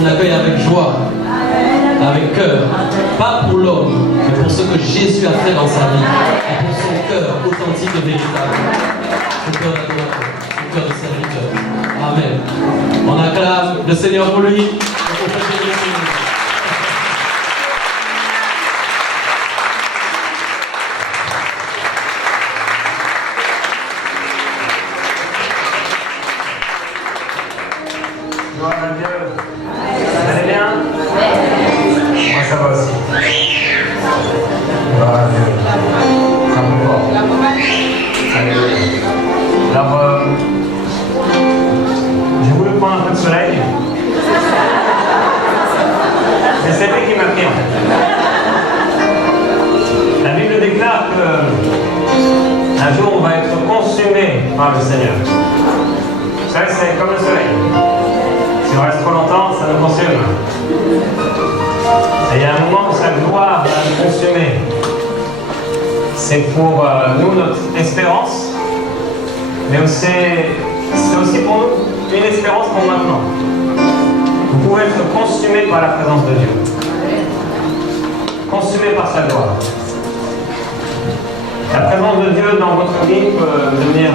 qu'on accueille avec joie, avec cœur, pas pour l'homme, mais pour ce que Jésus a fait dans sa vie, et pour son cœur authentique et véritable, son cœur d'adorateur, son cœur de serviteur. Amen. On acclame le Seigneur pour lui. Gloire à Dieu. Vous allez bien? Moi ça va aussi. Gloire à Dieu. Ça me porte. Alléluia. Alors, j'ai voulu prendre un peu de soleil. Mais c'est lui qui m'a pris en fait. La Bible déclare qu'un jour on va être consumé par le Seigneur. Vous savez, c'est comme le soleil. Si on reste trop longtemps, ça nous consume. Et il y a un moment où sa gloire va nous consumer. C'est pour nous notre espérance, mais c'est aussi pour nous une espérance pour maintenant. Vous pouvez être consumé par la présence de Dieu. Consumé par sa gloire. La présence de Dieu dans votre vie peut devenir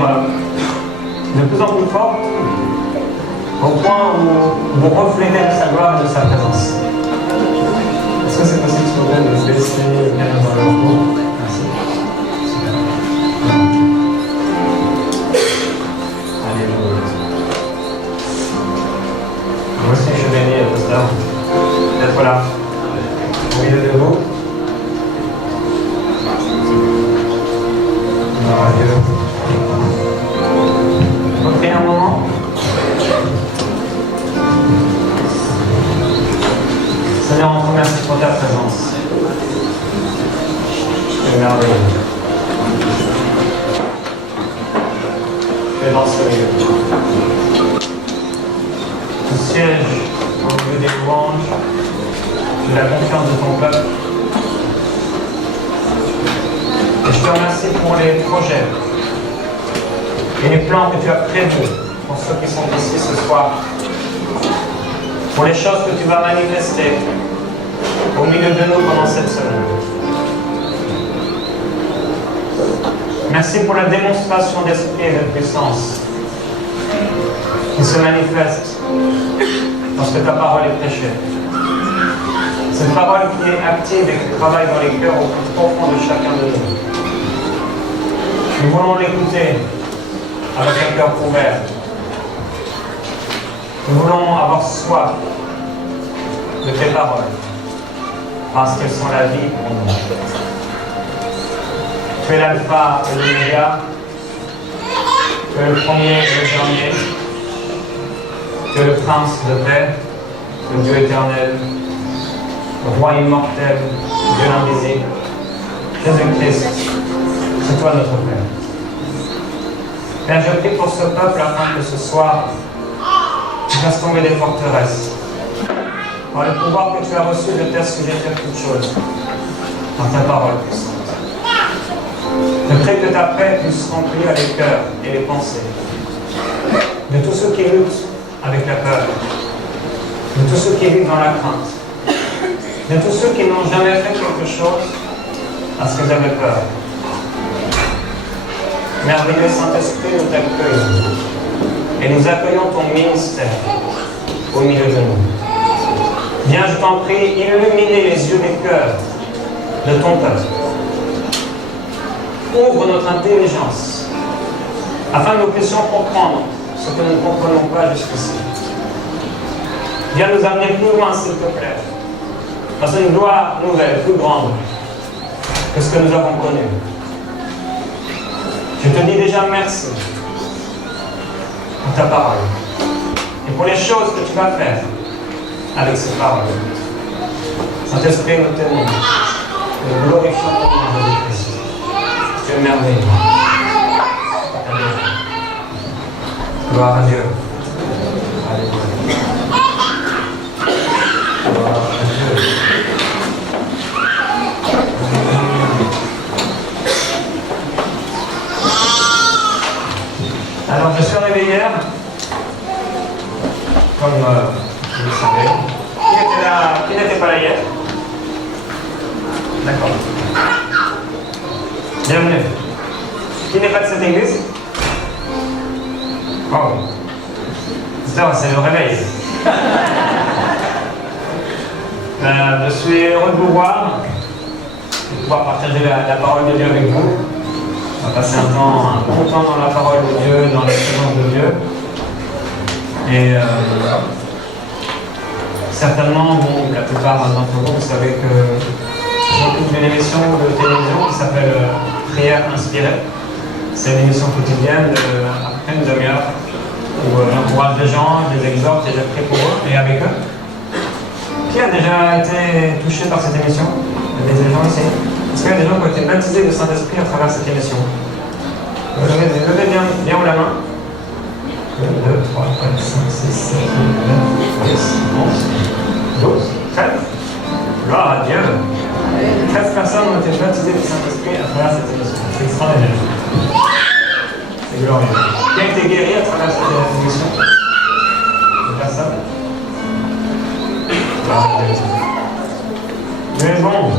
de plus en plus forte, au point où vous reflétez sa gloire et de sa présence. Est-ce que c'est possible s'il vous plaît de baisser le piano dans le repos? Merci. Super. Alléluia. Moi aussi je suis béni, pasteur, d'être là, au milieu de vous. Gloire à Dieu. On va prier un moment. Seigneur, on te remercie pour ta présence. Tu es merveilleux. Tu es dans ce lieu. Tu sièges au milieu des louanges, de la confiance de ton peuple. Et je te remercie pour les projets et les plans que tu as prévus pour ceux qui sont ici ce soir. Pour les choses que tu vas manifester au milieu de nous pendant cette semaine. Merci pour la démonstration d'esprit et de puissance qui se manifeste lorsque ta parole est prêchée. Cette parole qui est active et qui travaille dans les cœurs au plus profond de chacun de nous. Nous voulons l'écouter avec un cœur ouvert. Nous voulons avoir soif de tes paroles, parce qu'elles sont la vie pour nous. Tu es l'alpha et l'oméga, tu es le premier et le dernier, tu es le prince de paix, le Dieu éternel, le roi immortel, Dieu invisible, Jésus-Christ, c'est toi notre Père. Père, je prie pour ce peuple afin que ce soir, tu fasses tomber des forteresses. Par le pouvoir que tu as reçu de t'assujettir toutes choses, dans ta parole puissante. Je prie que ta paix puisse remplir les cœurs et les pensées de tous ceux qui luttent avec la peur, de tous ceux qui vivent dans la crainte, de tous ceux qui n'ont jamais fait quelque chose parce qu'ils avaient peur. Merveilleux Saint-Esprit, nous t'accueillons et nous accueillons ton ministère au milieu de nous. Viens, je t'en prie, illuminer les yeux des cœurs de ton peuple. Ouvre notre intelligence afin que nous puissions comprendre ce que nous ne comprenons pas jusqu'ici. Viens nous amener plus loin, s'il te plaît, dans une gloire nouvelle, plus grande que ce que nous avons connu. Je te dis déjà merci pour ta parole et pour les choses que tu vas faire avec ces paroles. Saint-Esprit, nous t'aimons. Nous glorifions ton nom, Jésus-Christ. Tu es merveilleux. Gloire à Dieu. Alléluia. Gloire à Dieu. Alors, je suis arrivé hier, comme vous le savez. Qui n'était pas là hier? D'accord. Bienvenue. Qui n'est pas de cette église? Oh. C'est le réveil. Je suis heureux de vous voir, de pouvoir partager la parole de Dieu avec vous. On va passer un bon temps dans la parole de Dieu, dans la présence de Dieu. Et certainement, la plupart d'entre vous savez que j'occupe une émission de télévision qui s'appelle Prière inspirée. C'est une émission quotidienne d'à peu près une demi-heure où j'encourage les gens, je les exhorte et je prie pour eux et avec eux. Qui a déjà été touché par cette émission? Il y a des gens ici. Est-ce qu'il y a des gens qui ont été baptisés du Saint-Esprit à travers cette émission? Levez bien la main. 1, 2, 3, 4, 5, 6, 7, 8, 9, 10, 11, 12, 13. Gloire à Dieu. 13 personnes ont été baptisées du Saint-Esprit à travers cette émission. C'est extraordinaire. C'est glorieux. Qui a été guéri à travers cette émission? Une personne? Dieu est bon.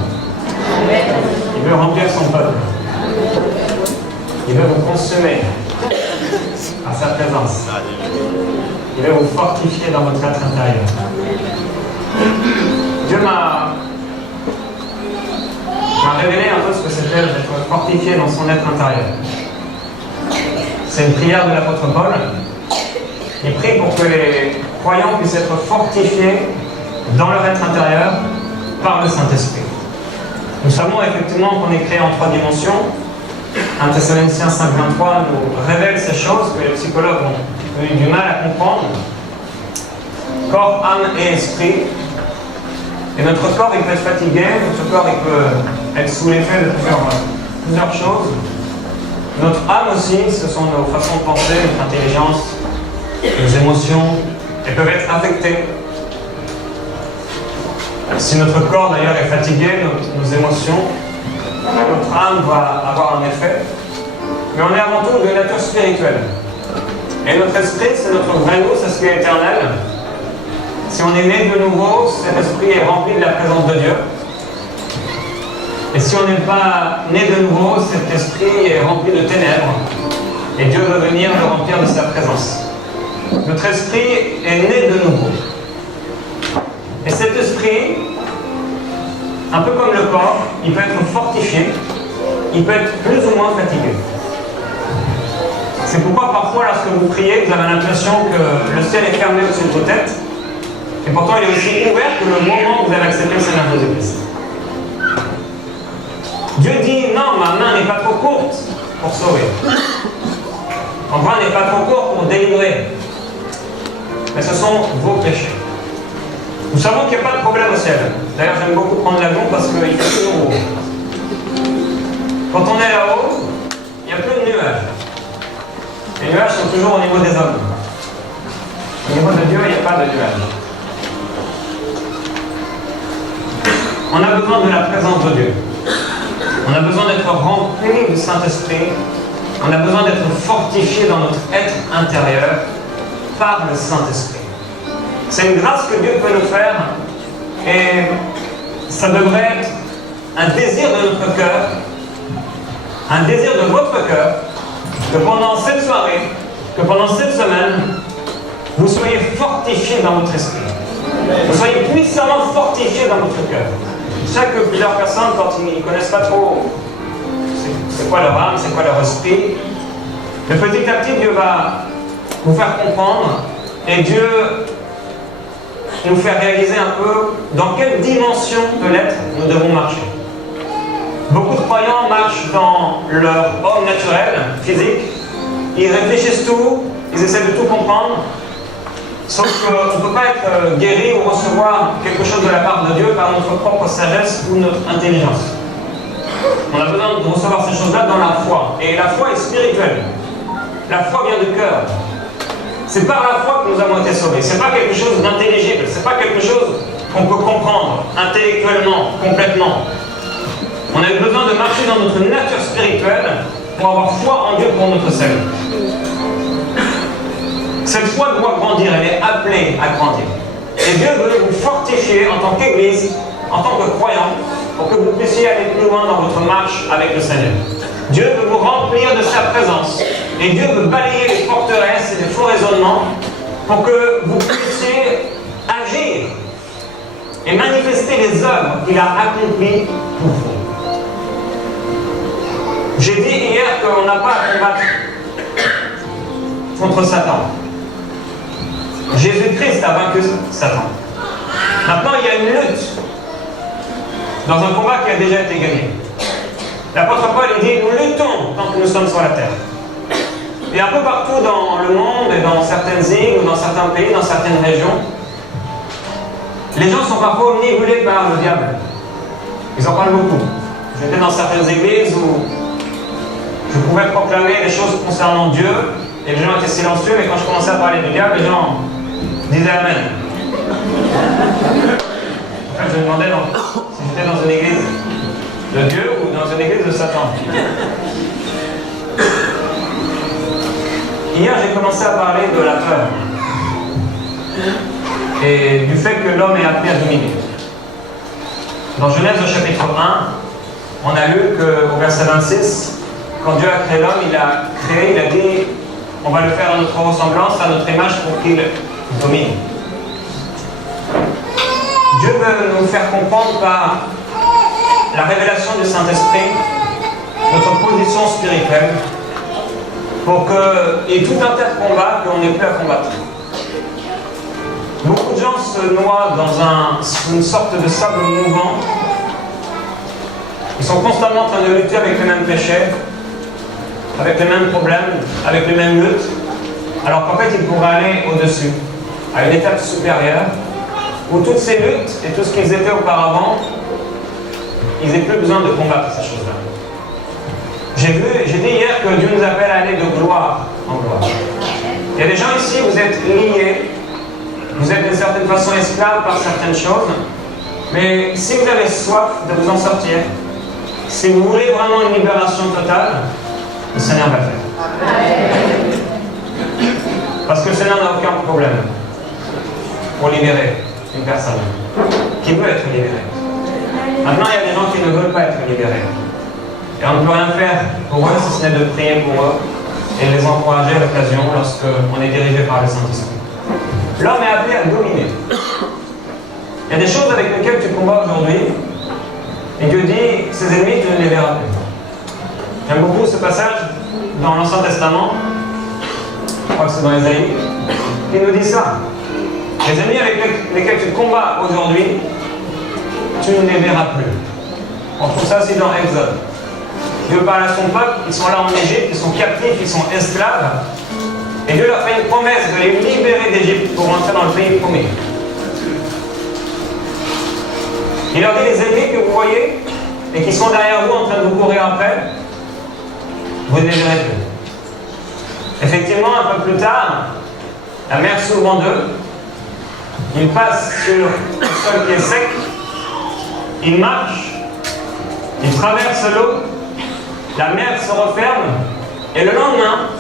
Il veut remplir son peuple. Il veut vous consumer à sa présence. Il veut vous fortifier dans votre être intérieur. Dieu m'a révélé un peu ce que c'était d'être fortifié dans son être intérieur. C'est une prière de l'apôtre Paul. Il prie pour que les croyants puissent être fortifiés dans leur être intérieur par le Saint-Esprit. Nous savons effectivement qu'on est créé en 3 dimensions. 1 Thessaloniciens 5,23 nous révèle ces choses que les psychologues ont eu du mal à comprendre. Corps, âme et esprit. Et notre corps, il peut être fatigué, notre corps, il peut être sous l'effet de plusieurs choses. Notre âme aussi, ce sont nos façons de penser, notre intelligence, nos émotions, elles peuvent être affectées. Si notre corps d'ailleurs est fatigué, nos émotions, notre âme va avoir un effet. Mais on est avant tout de nature spirituelle. Et notre esprit, c'est notre vrai nous, c'est ce qui est éternel. Si on est né de nouveau, cet esprit est rempli de la présence de Dieu. Et si on n'est pas né de nouveau, cet esprit est rempli de ténèbres. Et Dieu veut venir le remplir de sa présence. Notre esprit est né de nouveau. Et cet esprit, un peu comme le corps, il peut être fortifié, il peut être plus ou moins fatigué. C'est pourquoi parfois, lorsque vous priez, vous avez l'impression que le ciel est fermé au-dessus de vos têtes, et pourtant il est aussi ouvert que le moment où vous avez accepté le Seigneur Jésus-Christ. Dieu dit, non, ma main n'est pas trop courte pour sauver. Mon bras n'est pas trop court pour délivrer. Mais ce sont vos péchés. Nous savons qu'il n'y a pas de problème au ciel. D'ailleurs, j'aime beaucoup prendre l'avion parce qu'il fait toujours beau. Quand on est là-haut, il n'y a plus de nuages. Les nuages sont toujours au niveau des hommes. Au niveau de Dieu, il n'y a pas de nuages. On a besoin de la présence de Dieu. On a besoin d'être rempli du Saint-Esprit. On a besoin d'être fortifié dans notre être intérieur par le Saint-Esprit. C'est une grâce que Dieu peut nous faire et ça devrait être un désir de notre cœur, un désir de votre cœur, que pendant cette soirée, que pendant cette semaine, vous soyez fortifiés dans votre esprit. Vous soyez puissamment fortifiés dans votre cœur. Je sais que plusieurs personnes, quand ils ne connaissent pas trop c'est quoi leur âme, c'est quoi leur esprit, mais petit à petit, Dieu va vous faire comprendre et Dieu nous fait réaliser un peu dans quelle dimension de l'être nous devons marcher. Beaucoup de croyants marchent dans leur homme naturel, physique, ils réfléchissent tout, ils essaient de tout comprendre, sauf qu'on ne peut pas être guéri ou recevoir quelque chose de la part de Dieu par notre propre sagesse ou notre intelligence. On a besoin de recevoir ces choses-là dans la foi. Et la foi est spirituelle. La foi vient du cœur. C'est par la foi que nous avons été sauvés. Ce n'est pas quelque chose d'intelligible. Ce n'est pas quelque chose qu'on peut comprendre intellectuellement, complètement. On a besoin de marcher dans notre nature spirituelle pour avoir foi en Dieu pour notre salut. Cette foi doit grandir. Elle est appelée à grandir. Et Dieu veut vous fortifier en tant qu'Église, en tant que croyant, pour que vous puissiez aller plus loin dans votre marche avec le Seigneur. Dieu veut vous remplir de sa présence. Et Dieu veut balayer les forteresses et les faux raisonnements pour que vous puissiez agir et manifester les œuvres qu'il a accomplies pour vous. J'ai dit hier qu'on n'a pas à combattre contre Satan. Jésus-Christ a vaincu Satan. Maintenant, il y a une lutte dans un combat qui a déjà été gagné. L'apôtre Paul dit, nous luttons tant que nous sommes sur la terre. Et un peu partout dans le monde, et dans certaines îles, ou dans certains pays, dans certaines régions, les gens sont parfois omnibulés par le diable. Ils en parlent beaucoup. J'étais dans certaines églises où je pouvais proclamer des choses concernant Dieu, et les gens étaient silencieux, mais quand je commençais à parler du diable, les gens disaient Amen. En fait, je me demandais si j'étais dans une église de Dieu ou dans une église de Satan. Hier, j'ai commencé à parler de la peur et du fait que l'homme est appelé à dominer. Dans Genèse au chapitre 1, on a lu qu'au verset 26, quand Dieu a créé l'homme, il a dit on va le faire à notre ressemblance, à notre image pour qu'il domine. Dieu veut nous faire comprendre par la révélation du Saint-Esprit notre position spirituelle pour qu'il y ait tout un tas de combats qu'on n'ait plus à combattre. Beaucoup de gens se noient dans une sorte de sable mouvant. Ils sont constamment en train de lutter avec les mêmes péchés, avec les mêmes problèmes, avec les mêmes luttes, alors qu'en fait ils pourraient aller au-dessus, à une étape supérieure, où toutes ces luttes et tout ce qu'ils étaient auparavant, ils n'aient plus besoin de combattre ces choses-là. J'ai dit hier que Dieu nous appelle à aller de gloire en gloire. Il y a des gens ici, vous êtes liés, vous êtes d'une certaine façon esclaves par certaines choses, mais si vous avez soif de vous en sortir, si vous voulez vraiment une libération totale, le Seigneur va le faire. Parce que le Seigneur n'a aucun problème pour libérer une personne qui veut être libérée. Maintenant, il y a des gens qui ne veulent pas être libérés. Et on ne peut rien faire pour eux si ce n'est de prier pour eux et les encourager à l'occasion lorsqu'on est dirigé par le Saint-Esprit. L'homme est appelé à dominer. Il y a des choses avec lesquelles tu combats aujourd'hui et Dieu dit, ses ennemis, tu ne les verras plus. J'aime beaucoup ce passage dans l'Ancien Testament, je crois que c'est dans Ésaïe, qui nous dit ça. Les ennemis avec lesquels tu combats aujourd'hui, tu ne les verras plus. On trouve ça aussi dans Exode. Dieu parle à son peuple, ils sont là en Égypte, ils sont captifs, ils sont esclaves. Et Dieu leur fait une promesse de les libérer d'Égypte pour rentrer dans le pays promis. Il leur dit, les ennemis que vous voyez et qui sont derrière vous en train de vous courir après, vous ne les verrez plus. Effectivement, un peu plus tard, la mer s'ouvre en deux, ils passent sur le sol qui est sec, ils marchent, ils traversent l'eau, la mer se referme, et le lendemain,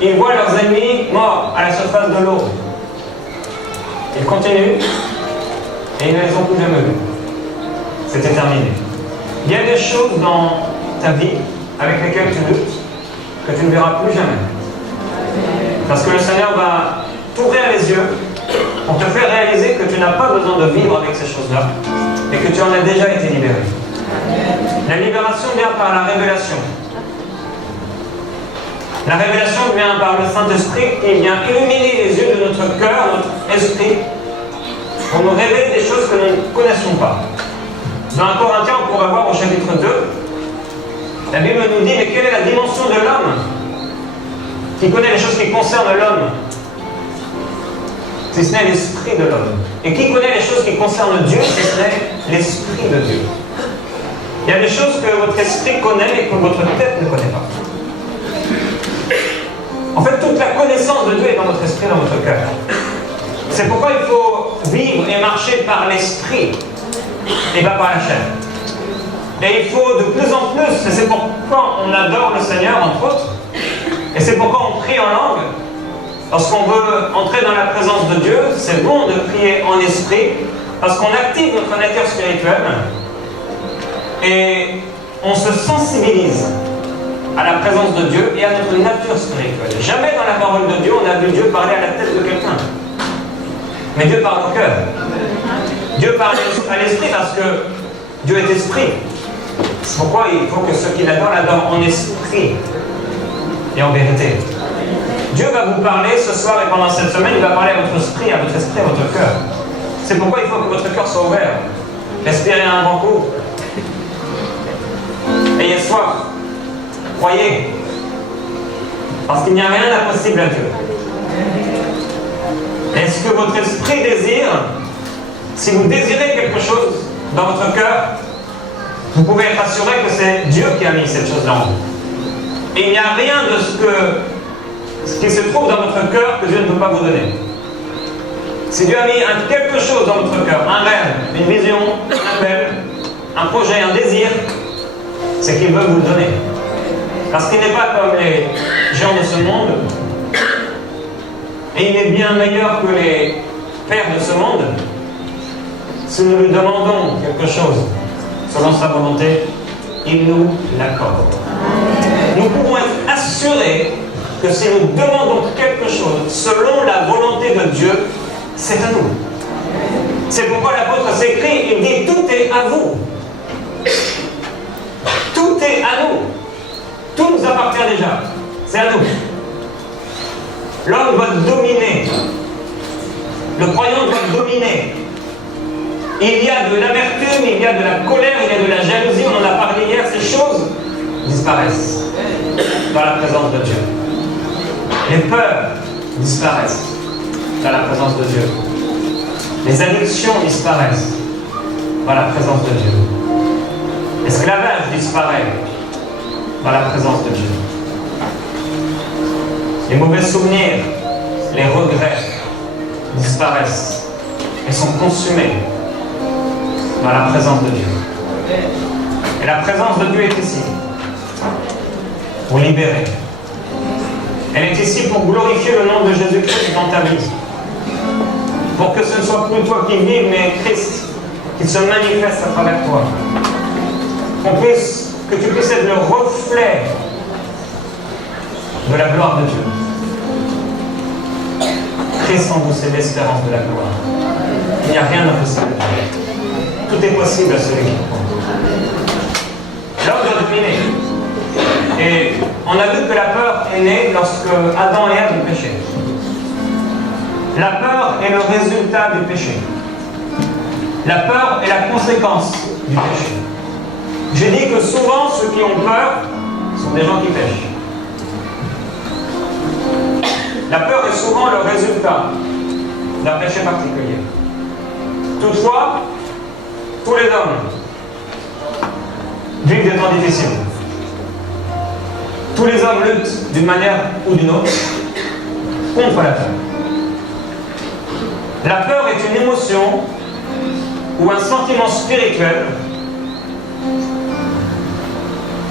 ils voient leurs ennemis morts à la surface de l'eau. Ils continuent, et ils ne les ont plus jamais vus. C'était terminé. Il y a des choses dans ta vie avec lesquelles tu luttes que tu ne verras plus jamais. Parce que le Seigneur va t'ouvrir les yeux pour te faire réaliser que tu n'as pas besoin de vivre avec ces choses-là et que tu en as déjà été libéré. La libération vient par la révélation. La révélation vient par le Saint-Esprit qui vient illuminer les yeux de notre cœur, notre esprit, pour nous révéler des choses que nous ne connaissons pas. Dans 1 Corinthiens, on pourrait voir au chapitre 2, la Bible nous dit, mais quelle est la dimension de l'homme qui connaît les choses qui concernent l'homme, si ce n'est l'esprit de l'homme. Et qui connaît les choses qui concernent Dieu, si ce n'est l'esprit de Dieu. Il y a des choses que votre esprit connaît et que votre tête ne connaît pas. En fait, toute la connaissance de Dieu est dans votre esprit, dans votre cœur. C'est pourquoi il faut vivre et marcher par l'esprit et pas par la chair. Et il faut de plus en plus, et c'est pourquoi on adore le Seigneur, entre autres, et c'est pourquoi on prie en langue, Lorsqu'on veut entrer dans la présence de Dieu, c'est bon de prier en esprit, parce qu'on active notre nature spirituelle et on se sensibilise à la présence de Dieu et à notre nature spirituelle. Jamais dans la parole de Dieu, on a vu Dieu parler à la tête de quelqu'un. Mais Dieu parle au cœur. Dieu parle à l'esprit parce que Dieu est esprit. C'est pourquoi il faut que ceux qui l'adorent en esprit et en vérité. Dieu va vous parler ce soir et pendant cette semaine, il va parler à votre esprit, à votre cœur. C'est pourquoi il faut que votre cœur soit ouvert. Respirez un grand coup. Ayez soif. Croyez. Parce qu'il n'y a rien d'impossible à Dieu. Est-ce que votre esprit désire? Si vous désirez quelque chose dans votre cœur, vous pouvez être assuré que c'est Dieu qui a mis cette chose-là en vous. Et il n'y a rien de ce qui se trouve dans votre cœur que Dieu ne peut pas vous donner. Si Dieu a mis quelque chose dans votre cœur, un rêve, une vision, un appel, un projet, un désir, c'est qu'il veut vous le donner. Parce qu'il n'est pas comme les gens de ce monde, et il est bien meilleur que les pères de ce monde. Si nous lui demandons quelque chose selon sa volonté, il nous l'accorde. Nous pouvons être assurés que si nous demandons quelque chose selon la volonté de Dieu, c'est à nous. C'est pourquoi l'apôtre s'écrit, il dit tout est à vous. Tout est à nous. Tout nous appartient déjà. C'est à nous. L'homme doit dominer. Le croyant doit dominer. Il y a de l'amertume, il y a de la colère, il y a de la jalousie, on en a parlé hier, ces choses disparaissent dans la présence de Dieu. Les peurs disparaissent dans la présence de Dieu. Les addictions disparaissent dans la présence de Dieu. L'esclavage disparaît dans la présence de Dieu. Les mauvais souvenirs, les regrets disparaissent et sont consumés dans la présence de Dieu. Et la présence de Dieu est ici pour libérer. Elle est ici pour glorifier le nom de Jésus-Christ dans ta vie. Pour que ce ne soit plus toi qui vis, mais Christ qui se manifeste à travers toi. Que tu puisses être le reflet de la gloire de Dieu. Christ en vous, c'est l'espérance de la gloire. Il n'y a rien d'impossible. Tout est possible à celui qui croit. L'homme doit dominer. Et on a vu que la peur est née lorsque Adam et Ève ont péché. La peur est le résultat du péché. La peur est la conséquence du péché. J'ai dit que souvent, ceux qui ont peur sont des gens qui pêchent. La peur est souvent le résultat d'un péché particulier. Toutefois, tous les hommes vivent des temps difficiles. Tous les hommes luttent d'une manière ou d'une autre contre la peur. La peur est une émotion ou un sentiment spirituel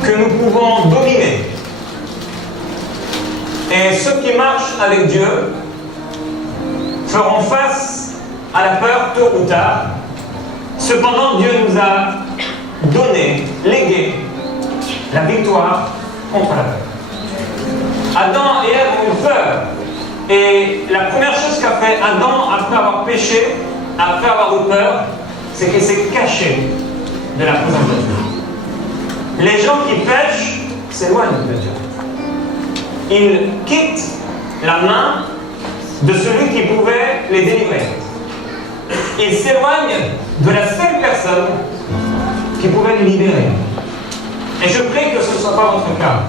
que nous pouvons dominer. Et ceux qui marchent avec Dieu feront face à la peur tôt ou tard. Cependant, Dieu nous a donné, légué la victoire contre la peur. Adam et Ève ont eu peur. Et la première chose qu'a fait Adam après avoir péché, après avoir eu peur, c'est qu'il s'est caché de la présence de Dieu. Les gens qui pêchent s'éloignent de Dieu. Ils quittent la main de celui qui pouvait les délivrer. Ils s'éloignent de la seule personne qui pouvait les libérer. Et je prie que ce ne soit pas votre cas,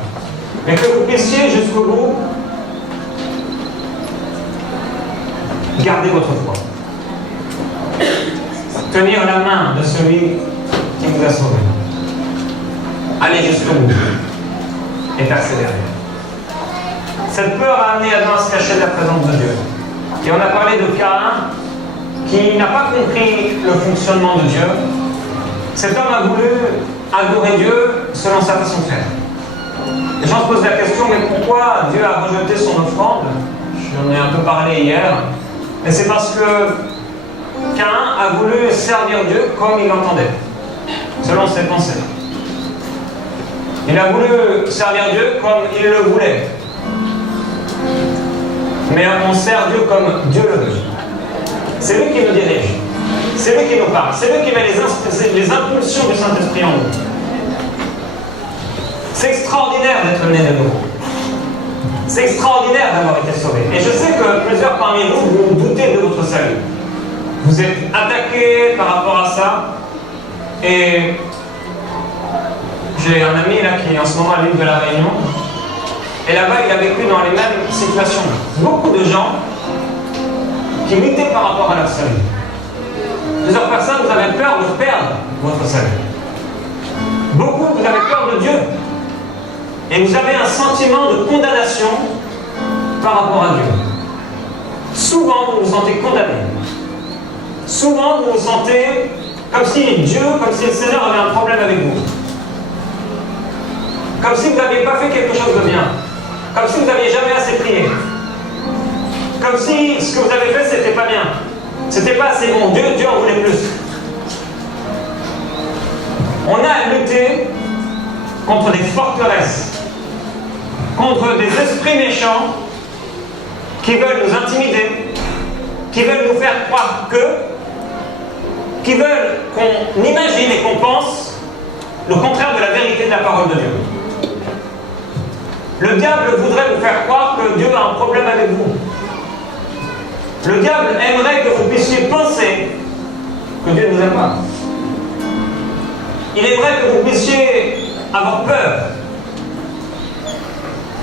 mais que vous puissiez jusqu'au bout garder votre foi. Tenir la main de celui qui vous a sauvé. Allez jusqu'au bout et persévérer. Cette peur a amené Adam à se cacher de la présence de Dieu. Et on a parlé de Caïn qui n'a pas compris le fonctionnement de Dieu. Cet homme a voulu adorer Dieu selon sa façon de faire. Les gens se posent la question, mais pourquoi Dieu a rejeté son offrande? j'en ai un peu parlé hier, mais c'est parce que Caïn a voulu servir Dieu comme il l'entendait, selon ses pensées. Il a voulu servir Dieu comme il le voulait. Mais on sert Dieu comme Dieu le veut. C'est lui qui nous dirige. C'est lui qui nous parle. C'est lui qui met les impulsions du Saint-Esprit en nous. C'est extraordinaire d'être né de nouveau. C'est extraordinaire d'avoir été sauvé. Et je sais que plusieurs parmi vous doutez de votre salut. Vous êtes attaqués par rapport à ça. Et j'ai un ami là qui est en ce moment à l'île de la Réunion. Et là-bas, il a vécu dans les mêmes situations. Beaucoup de gens qui luttaient par rapport à leur salut. Plusieurs personnes, vous avez peur de perdre votre salut. Beaucoup, vous avez peur de Dieu. Et vous avez un sentiment de condamnation par rapport à Dieu. Souvent, vous vous sentez condamné. Souvent, vous vous sentez comme si Dieu, comme si le Seigneur avait un problème avec vous. Comme si vous n'aviez pas fait quelque chose de bien. Comme si vous n'aviez jamais assez prié. Comme si ce que vous avez fait, c'était pas bien. C'était pas assez bon. Dieu en voulait plus. On a à lutter contre des forteresses, contre des esprits méchants qui veulent nous intimider, qui veulent nous faire croire qui veulent qu'on imagine et qu'on pense le contraire de la vérité de la parole de Dieu. Le diable voudrait vous faire croire que Dieu a un problème avec vous. Le diable aimerait que vous puissiez penser que Dieu ne vous aime pas. Il aimerait que vous puissiez avoir peur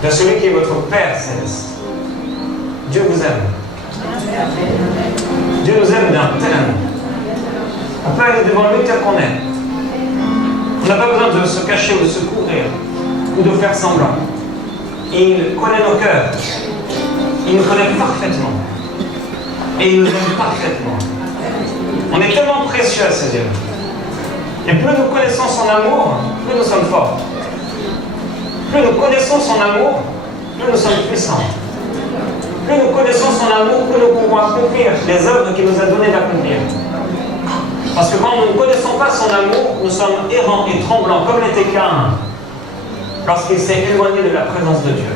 de celui qui est votre Père céleste. Dieu vous aime. Dieu nous aime d'un tel amour. On peut aller devant lui tel qu'on est. On n'a pas besoin de se cacher ou de se couvrir ou de faire semblant. Il connaît nos cœurs. Il nous connaît parfaitement. Et il nous aime parfaitement. On est tellement précieux à ses yeux. Et plus nous connaissons son amour, plus nous sommes forts. Plus nous connaissons son amour, plus nous sommes puissants. Plus nous connaissons son amour, plus nous pouvons accomplir les œuvres qu'il nous a donné d'accomplir. Parce que quand nous ne connaissons pas son amour, nous sommes errants et tremblants, comme l'était Caïn, lorsqu'il s'est éloigné de la présence de Dieu.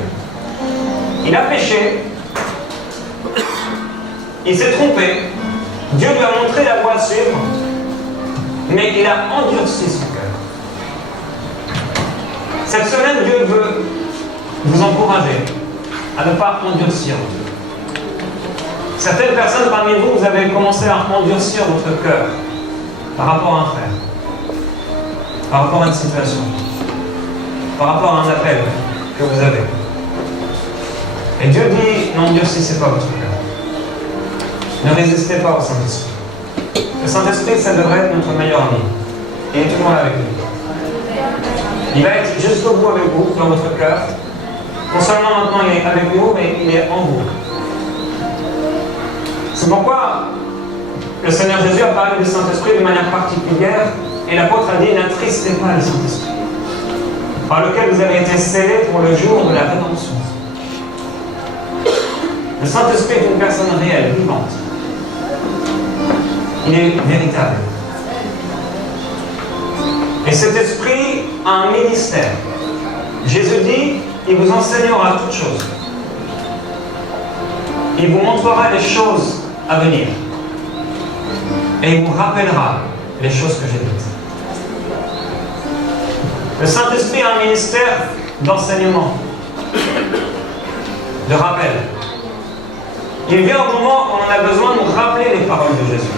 Il a péché, il s'est trompé, Dieu lui a montré la voie à suivre, mais il a endurci son cœur. Cette semaine, Dieu veut vous encourager à ne pas endurcir Dieu. Certaines personnes parmi vous, vous avez commencé à endurcir votre cœur par rapport à un frère, par rapport à une situation, par rapport à un appel que vous avez. Et Dieu dit, n'endurcissez pas votre cœur. Ne résistez pas au Saint-Esprit. Le Saint-Esprit, ça devrait être notre meilleur ami. Il est toujours là avec nous. Il va être jusqu'au bout avec vous, dans votre cœur. Non seulement maintenant il est avec nous, mais il est en vous. C'est pourquoi le Seigneur Jésus a parlé du Saint-Esprit de manière particulière, et l'apôtre a dit, n'attristez pas le Saint-Esprit, par lequel vous avez été scellés pour le jour de la rédemption. Le Saint-Esprit est une personne réelle, vivante. Il est véritable. Et cet esprit a un ministère. Jésus dit, il vous enseignera toutes choses. Il vous montrera les choses à venir. Et il vous rappellera les choses que j'ai dites. Le Saint-Esprit a un ministère d'enseignement, de rappel. Il vient au moment où on a besoin de nous rappeler les paroles de Jésus.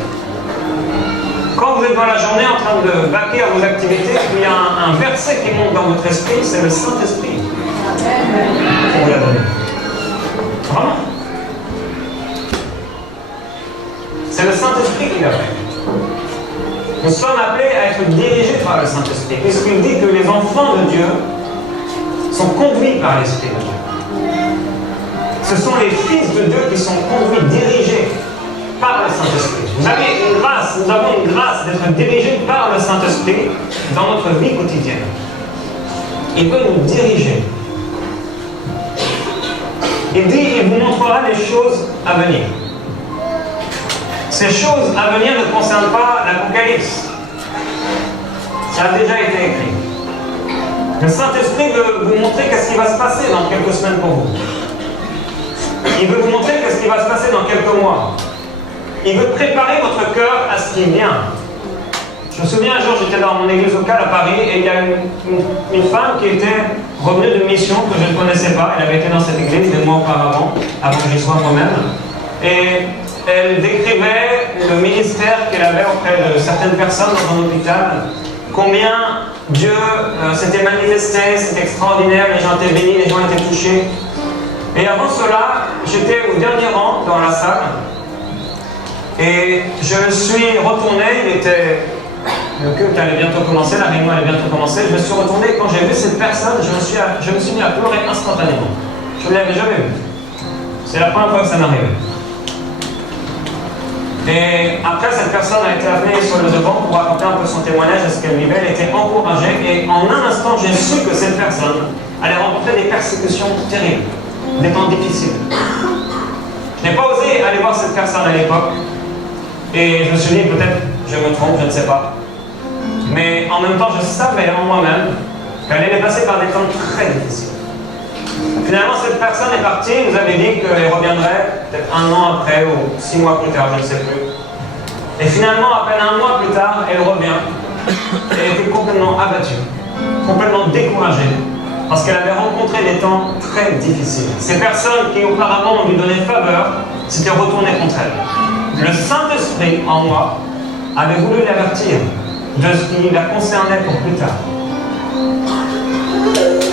Quand vous êtes dans la journée en train de vaquer à vos activités, il y a un verset qui monte dans votre esprit, c'est le Saint-Esprit. On vous l'a donné. Vraiment. C'est le Saint-Esprit qui l'a fait. Nous sommes appelés à être dirigés par le Saint-Esprit, puisqu'il dit que les enfants de Dieu sont conduits par l'Esprit de Dieu. Ce sont les fils de Dieu qui sont conduits, dirigés par le Saint-Esprit. Vous avez une grâce, nous avons une grâce d'être dirigés par le Saint-Esprit dans notre vie quotidienne. Il peut nous diriger. Il dit, il vous montrera montrera les choses à venir. Ces choses à venir ne concernent pas l'Apocalypse. Ça a déjà été écrit. Le Saint-Esprit veut vous montrer qu'est-ce qui va se passer dans quelques semaines pour vous. Il veut vous montrer qu'est-ce qui va se passer dans quelques mois. Il veut préparer votre cœur à ce qui vient. Je me souviens un jour, j'étais dans mon église locale à Paris et il y a une femme qui était revenue de mission que je ne connaissais pas. Elle avait été dans cette église des mois auparavant, avant que j'y sois moi-même. Et elle décrivait le ministère qu'elle avait auprès de certaines personnes dans un hôpital. Combien Dieu s'était manifesté, c'était extraordinaire, les gens étaient bénis, les gens étaient touchés. Et avant cela, j'étais au dernier rang dans la salle. Et je me suis retourné, le culte allait bientôt commencer, la réunion allait bientôt commencer. Je me suis retourné et quand j'ai vu cette personne, je me suis mis à pleurer instantanément. Je ne l'avais jamais vu. C'est la première fois que ça m'arrivait. Et après, cette personne a été amenée sur le devant pour raconter un peu son témoignage de ce qu'elle vivait. Elle était encouragée et en un instant, j'ai su que cette personne allait rencontrer des persécutions terribles, des temps difficiles. Je n'ai pas osé aller voir cette personne à l'époque et je me suis dit, peut-être je me trompe, je ne sais pas. Mais en même temps, je savais en moi-même qu'elle allait passer par des temps très difficiles. Finalement, cette personne est partie, nous avait dit qu'elle reviendrait peut-être 1 an après ou 6 mois plus tard, je ne sais plus. Et finalement, à peine 1 mois plus tard, elle revient. Elle était complètement abattue, complètement découragée, parce qu'elle avait rencontré des temps très difficiles. Ces personnes qui auparavant lui donnaient faveur s'étaient retournées contre elle. Le Saint-Esprit en moi avait voulu l'avertir de ce qui la concernait pour plus tard.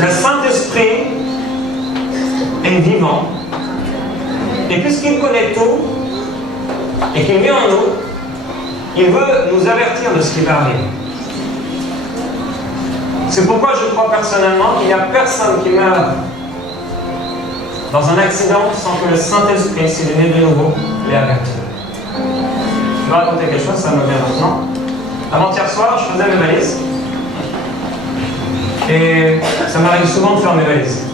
Le Saint-Esprit est vivant, et puisqu'il connaît tout, et qu'il vit en nous, il veut nous avertir de ce qui va arriver. C'est pourquoi je crois personnellement qu'il n'y a personne qui meurt dans un accident sans que le Saint-Esprit, s'il est né de nouveau, l'ait averti. Je vais raconter quelque chose, ça me vient maintenant. Avant-hier soir, je faisais mes valises, et ça m'arrive souvent de faire mes valises.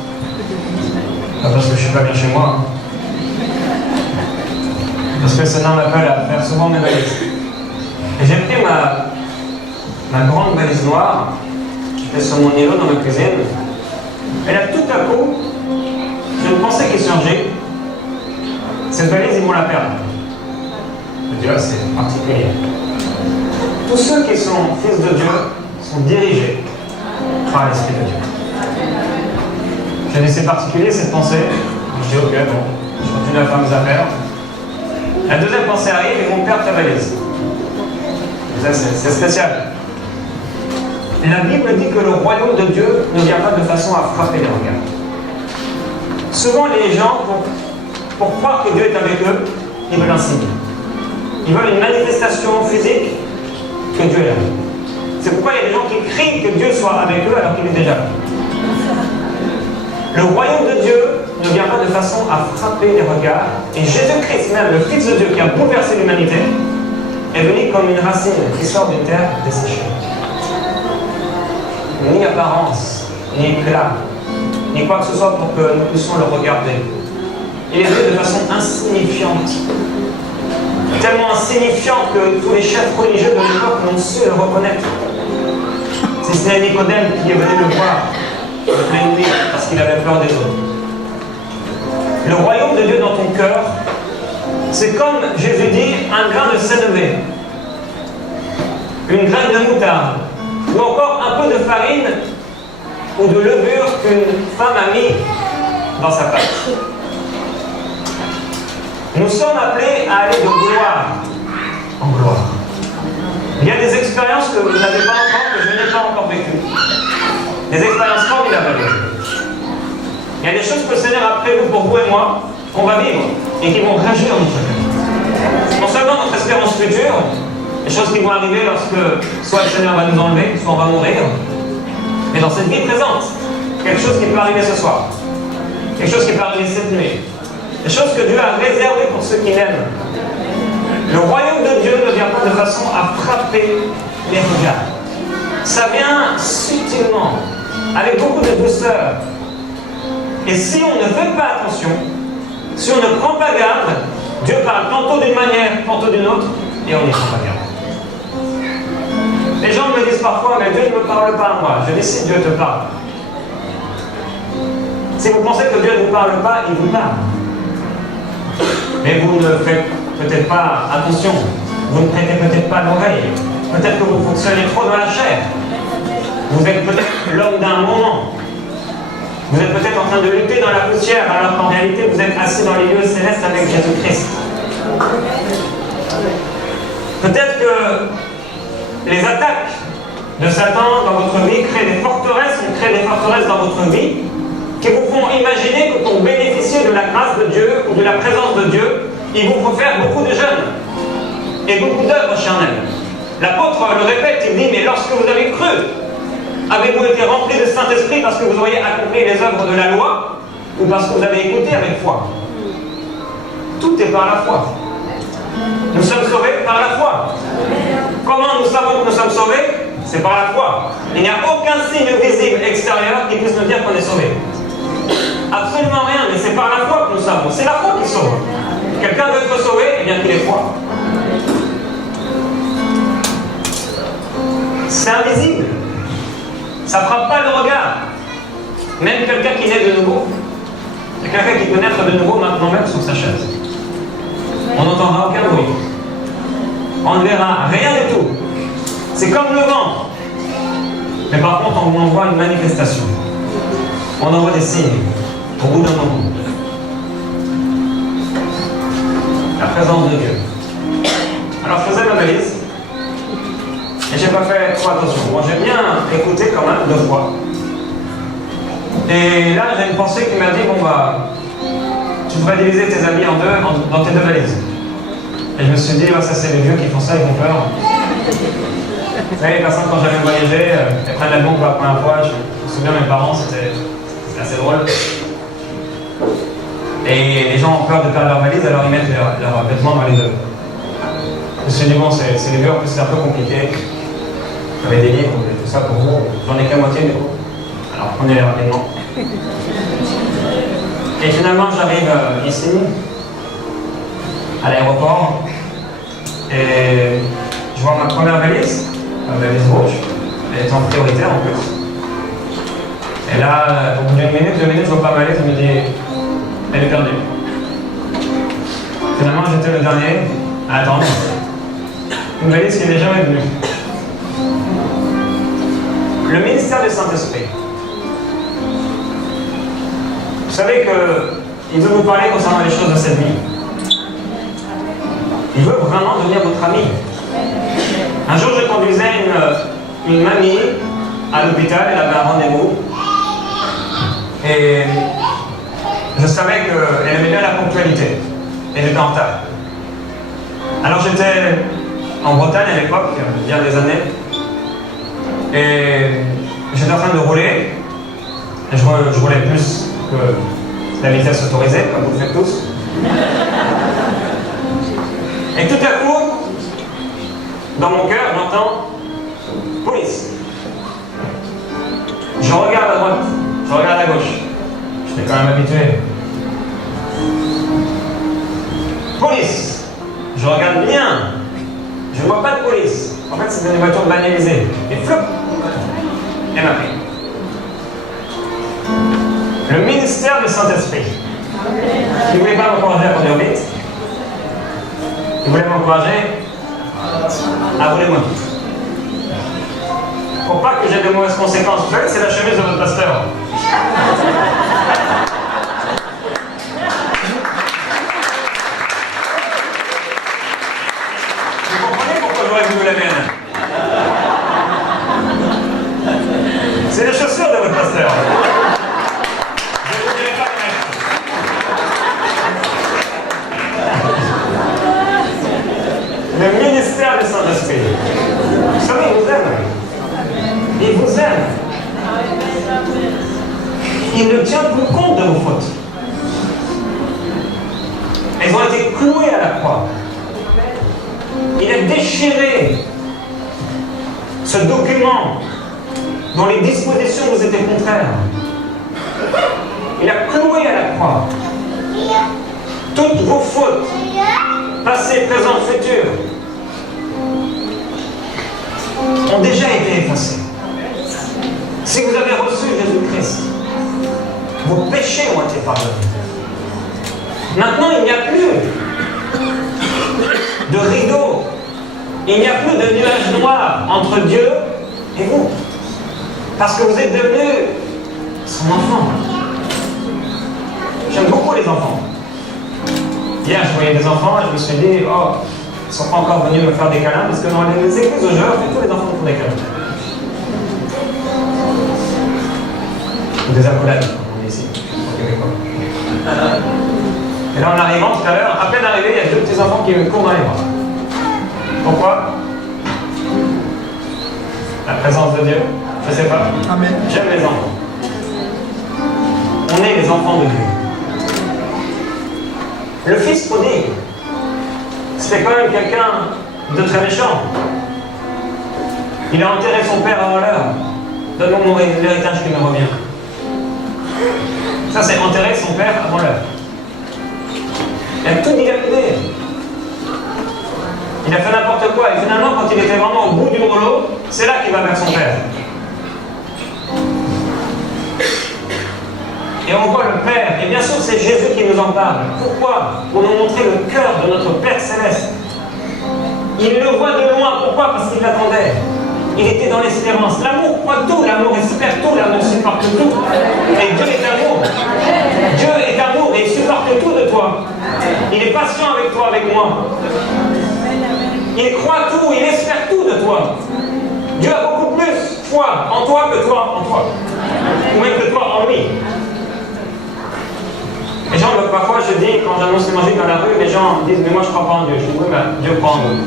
Pas parce que je ne suis pas bien chez moi, parce que le Seigneur m'appelle à faire souvent mes valises. Et j'ai pris ma grande valise noire, j'étais sur mon niveau dans ma cuisine, et là tout à coup, j'ai une pensée qui surgit. Cette valise, ils vont la perdre. Je dis là, c'est particulier. Tous ceux qui sont fils de Dieu sont dirigés par l'Esprit de Dieu. J'ai dit c'est particulier cette pensée. Je dis ok, bon, je continue à faire mes affaires. La deuxième pensée arrive, ils vont perdre ta valise. C'est spécial. La Bible dit que le royaume de Dieu ne vient pas de façon à frapper les regards. Souvent les gens, pour croire que Dieu est avec eux, ils veulent un signe. Ils veulent une manifestation physique que Dieu est là. C'est pourquoi il y a des gens qui crient que Dieu soit avec eux alors qu'il est déjà là. Le royaume de Dieu ne vient pas de façon à frapper les regards. Et Jésus-Christ, même le Fils de Dieu qui a bouleversé l'humanité, est venu comme une racine qui sort d'une terre desséchée. Ni apparence, ni éclat, ni quoi que ce soit pour que nous puissions le regarder. Il est venu de façon insignifiante. Tellement insignifiant que tous les chefs religieux de l'époque n'ont su le reconnaître. Si ce n'est Nicodème qui est venu le voir en pleine nuit parce qu'il avait peur des autres. Le royaume de Dieu dans ton cœur, c'est comme Jésus dit, un grain de sénévé, une graine de moutarde, ou encore un peu de farine ou de levure qu'une femme a mis dans sa pâte. Nous sommes appelés à aller de gloire en gloire. Il y a des expériences que vous n'avez pas encore, que je n'ai pas encore vécues. Des expériences formidables. Il y a des choses que le Seigneur a prévues pour vous et moi, qu'on va vivre, et qui vont réjouir notre cœur. Non seulement notre espérance future, des choses qui vont arriver lorsque soit le Seigneur va nous enlever, soit on va mourir, mais dans cette vie présente, quelque chose qui peut arriver ce soir, quelque chose qui peut arriver cette nuit, des choses que Dieu a réservées pour ceux qui l'aiment. Le royaume de Dieu ne vient pas de façon à frapper les regards. Ça vient subtilement, avec beaucoup de douceur. Et si on ne fait pas attention, Si on ne prend pas garde, Dieu parle tantôt d'une manière, tantôt d'une autre, et on n'y prend pas garde. Les gens me disent parfois, mais Dieu ne me parle pas à moi. Je dis, si Dieu te parle. Si vous pensez que Dieu ne vous parle pas, il vous parle. Mais vous ne faites peut-être pas attention. Vous ne prêtez peut-être pas l'oreille. Peut-être que vous fonctionnez trop dans la chair. Vous êtes peut-être l'homme d'un moment. Vous êtes peut-être en train de lutter dans la poussière, alors qu'en réalité, vous êtes assis dans les lieux célestes avec Jésus-Christ. Peut-être que les attaques de Satan dans votre vie créent des forteresses dans votre vie, qui vous font imaginer que pour bénéficier de la grâce de Dieu ou de la présence de Dieu, il vous faut faire beaucoup de jeûnes et beaucoup d'œuvres charnelles. L'apôtre le répète, il dit, mais lorsque vous avez cru, avez-vous été rempli de Saint-Esprit parce que vous auriez accompli les œuvres de la loi ou parce que vous avez écouté avec foi? Tout est par la foi. Nous sommes sauvés par la foi. Comment nous savons que nous sommes sauvés? C'est par la foi. Il n'y a aucun signe visible extérieur qui puisse nous dire qu'on est sauvé. Absolument rien, mais c'est par la foi que nous savons. C'est la foi qui sauve. Quelqu'un veut être sauvé, eh bien qu'il est foi. C'est invisible. Ça ne frappe pas le regard. Même quelqu'un qui naît de nouveau, c'est quelqu'un qui peut naître de nouveau maintenant même sur sa chaise. On n'entendra aucun bruit. On ne verra rien du tout. C'est comme le vent. Mais par contre, on envoie une manifestation. On envoie des signes au bout d'un moment. La présence de Dieu. Alors je faisais ma valise et j'ai pas fait trop attention. Bon, j'ai bien écouté quand même 2 fois. Et là, j'ai une pensée qui m'a dit, bon bah, tu devrais diviser tes habits en deux dans tes 2 valises. Et je me suis dit, bah, ça c'est les vieux qui font ça, ils ont peur. Vous savez, les personnes, quand j'allais voyager, elles prennent l'avion pour la première fois. Je me souviens, mes parents, c'était assez drôle. Et les gens ont peur de perdre leur valise, alors ils mettent leurs vêtements dans les 2. Je me suis dit, bon, c'est les vieux, en plus c'est un peu compliqué. J'avais des livres et tout ça pour vous. J'en ai qu'à moitié, mais bon. Alors prenez-les rapidement. Et finalement, j'arrive ici, à l'aéroport, et je vois ma première valise, ma valise rouge. Elle est en prioritaire en plus. Et là, au bout d'une minute, 2 minutes, je vois pas ma valise, je me dis, elle est perdue. Finalement, j'étais le dernier à attendre. Une valise qui n'est jamais venue. Le ministère du Saint-Esprit. Vous savez qu'il veut vous parler concernant les choses de cette vie. Il veut vraiment devenir votre ami. Un jour, je conduisais une mamie à l'hôpital, elle avait un rendez-vous. Et je savais qu'elle aimait bien la ponctualité. Elle était en retard. Alors j'étais en Bretagne à l'époque, il y a des années. Et j'étais en train de rouler. Et je roulais plus que la vitesse autorisée, comme vous le faites tous. Et tout à coup, dans mon cœur, j'entends police. Je regarde à droite, je regarde à gauche. J'étais quand même habitué. Police. Je regarde bien. Je ne vois pas de police. En fait, c'est une voiture banalisée. Et flop, elle m'a pris. Le ministère du Saint-Esprit. Il ne voulait pas m'encourager à conduire vite. Il voulait m'encourager à rouler moins vite. Pour pas que j'ai de mauvaises conséquences. Vous savez, c'est la chemise de votre pasteur. Vous comprenez pourquoi j'aurais voulu la mienne? C'est les chaussures de votre pasteur. Je ne vous dirai pas le Le ministère du Saint-Esprit. Vous savez, il vous aime. Il vous aime. Il ne tient plus compte de vos fautes. Elles ont été clouées à la croix. Il a déchiré ce document dont les dispositions vous étaient contraires. Il a cloué à la croix. toutes vos fautes, passées, présentes, futures, ont déjà été effacées. Si vous avez reçu Jésus-Christ, vos péchés ont été pardonnés. Maintenant, il n'y a plus de rideau, il n'y a plus de nuage noir entre Dieu et vous. Parce que vous êtes devenus son enfant. J'aime beaucoup les enfants. Hier, je voyais des enfants et je me suis dit, oh, ils ne sont pas encore venus me faire des câlins parce que dans les églises où je vais, tous les enfants font des câlins. Ou des accolades, comme on dit ici, au Québécois. Et là, en arrivant tout à l'heure, à peine arrivé, il y a deux petits enfants qui me courent dans les bras. Pourquoi? La présence de Dieu? Je ne sais pas. Amen. J'aime les enfants. On est les enfants de Dieu. Le fils prodigue, c'était quand même quelqu'un de très méchant. Il a enterré son père avant l'heure. Donne-moi l'héritage qui me revient. Ça, c'est enterrer son père avant l'heure. Il a tout dilapidé. Il a fait n'importe quoi. Et finalement, quand il était vraiment au bout du rouleau, c'est là qu'il va vers son père. Et on voit le Père. Et bien sûr, c'est Jésus qui nous en parle. Pourquoi? Pour nous montrer le cœur de notre Père Céleste. Il le voit de loin. Pourquoi? Parce qu'il l'attendait. Il était dans l'espérance. L'amour croit tout. L'amour espère tout. L'amour supporte tout. Et Dieu est amour. Dieu est amour et il supporte tout de toi. Il est patient avec toi, avec moi. Il croit tout, il espère tout de toi. Dieu a beaucoup plus foi en toi que toi en toi. Ou même que toi en lui. Les gens, parfois, je dis, quand j'annonce l'évangile dans la rue, les gens disent, mais moi je ne crois pas en Dieu. Je dis, oui, mais Dieu croit en nous.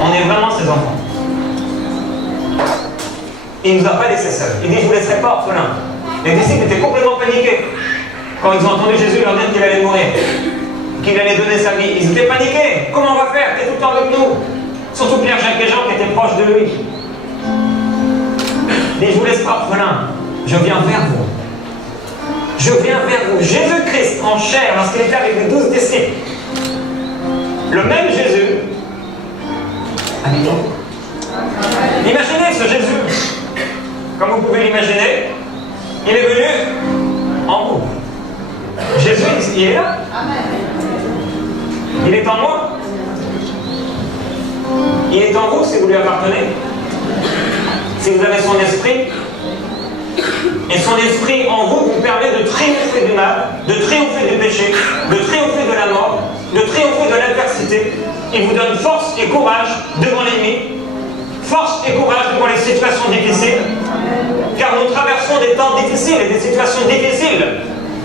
On est vraiment ses enfants. Il ne nous a pas laissés seuls. Il dit, je ne vous laisserai pas orphelins. Les disciples étaient complètement paniqués quand ils ont entendu Jésus leur dire qu'il allait mourir, qu'il allait donner sa vie. Ils étaient paniqués. Comment on va faire? Tu es tout le temps avec nous. Surtout Pierre, Jacques et Jean qui étaient proches de lui. Il dit, je ne vous laisse pas orphelin. Je viens vers vous. Je viens vers vous. Jésus-Christ en chair, lorsqu'il était avec les 12 disciples. Le même Jésus. Imaginez ce Jésus. Comme vous pouvez l'imaginer, il est venu en vous. Jésus, il est là. Il est en moi. Il est en vous si vous lui appartenez. Si vous avez son esprit. Et son esprit en vous vous permet de triompher du mal, de triompher du péché, de triompher de la mort, de triompher de l'adversité. Il vous donne force et courage devant l'ennemi. Force et courage devant les situations difficiles. Car nous traversons des temps difficiles et des situations difficiles.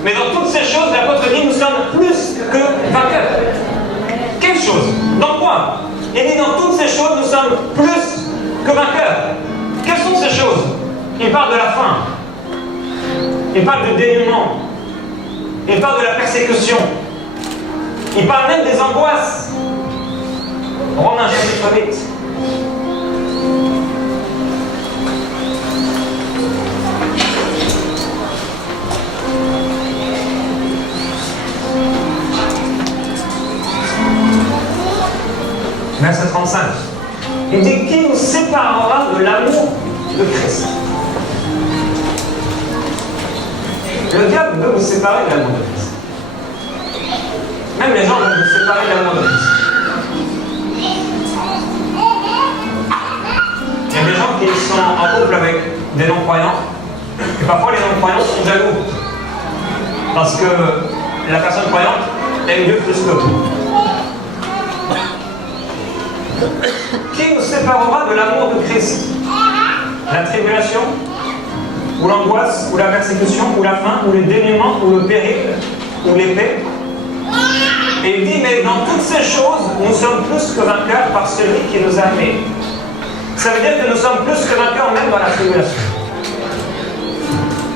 Mais dans toutes ces choses, l'apôtre dit, nous sommes plus que vainqueurs. Quelle chose? Dans quoi? Il dit, dans toutes ces choses, nous sommes plus que vainqueurs. Quelles sont ces choses? Il parle de la faim. Il parle du dénuement. Il parle de la persécution. Il parle même des angoisses. Romains chapitre 8. Verset 35. Il dit, qui nous séparera de l'amour de Christ? Le diable veut vous séparer de l'amour de Christ. Même les gens veulent vous séparer de l'amour de Christ. Il y a des gens qui sont en couple avec des non-croyants, et parfois les non-croyants sont jaloux. Parce que la personne croyante aime Dieu plus que vous. Qui nous séparera de l'amour de Christ? La tribulation, ou l'angoisse, ou la persécution, ou la faim, ou le dénuement, ou le péril, ou l'épée. Et il dit, mais dans toutes ces choses, nous sommes plus que vainqueurs par celui qui nous a aimés. Ça veut dire que nous sommes plus que vainqueurs même dans la tribulation.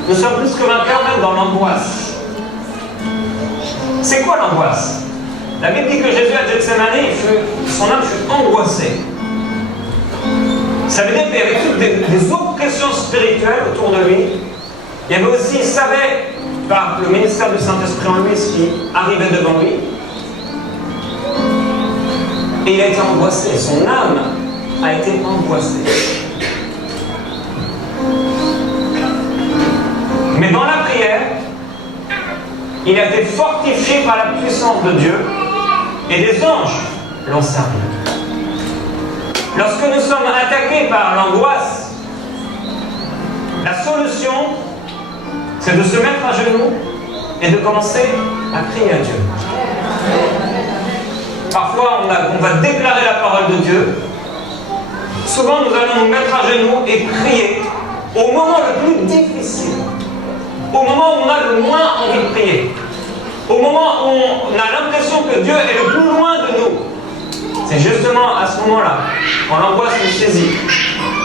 Nous sommes plus que vainqueurs même dans l'angoisse. C'est quoi l'angoisse? La Bible dit que Jésus à Gethsémani, son âme fut angoissée. Ça veut dire qu'il y avait toutes des oppressions spirituelles autour de lui Il y avait aussi, il savait, par le ministère du Saint-Esprit en lui, ce qui arrivait devant lui. Et il a été angoissé, son âme a été angoissée. Mais dans la prière, il a été fortifié par la puissance de Dieu et des anges l'ont servi. Lorsque nous sommes attaqués par l'angoisse, la solution, c'est de se mettre à genoux et de commencer à crier à Dieu. Parfois, on va déclarer la parole de Dieu. Souvent, nous allons nous mettre à genoux et prier au moment le plus difficile, au moment où on a le moins envie de prier, au moment où on a l'impression que Dieu est le plus loin de nous. C'est justement à ce moment-là, quand l'angoisse nous saisit,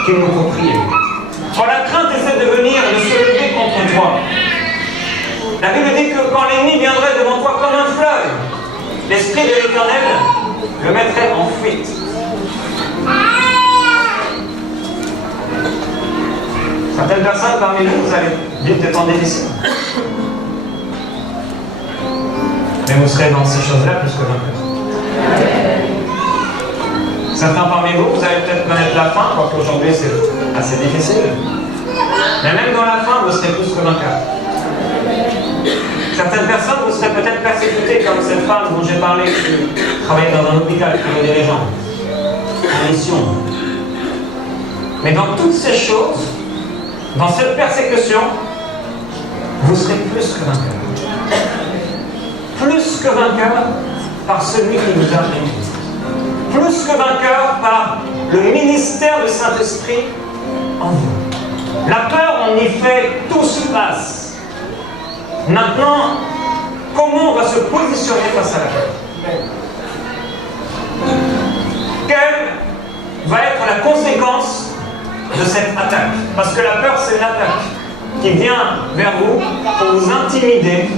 qu'il nous faut prier. Quand la crainte essaie de venir, de se lever contre toi, la Bible dit que quand l'ennemi viendrait devant toi comme un fleuve, l'Esprit de l'Éternel le mettrait en fuite. Certaines personnes parmi nous, vous allez vivre des temps difficiles. Mais vous serez dans ces choses-là plus que vainqueurs. Certains parmi vous, vous allez peut-être connaître la faim, quoique aujourd'hui c'est assez difficile. Mais même dans la faim, vous serez plus que vainqueurs. Certaines personnes, vous serez peut-être persécutées, comme cette femme dont j'ai parlé, qui travaillait dans un hôpital, qui aidait les gens, en mission. Mais dans toutes ces choses, dans cette persécution, vous serez plus que vainqueurs. Plus que vainqueurs par celui qui vous a aimé. Plus que vainqueurs par le ministère du Saint-Esprit en vous. La peur, on y fait, tout se passe. Maintenant, comment on va se positionner face à la peur? Quelle va être la conséquence de cette attaque? Parce que la peur, c'est une attaque qui vient vers vous pour vous intimider,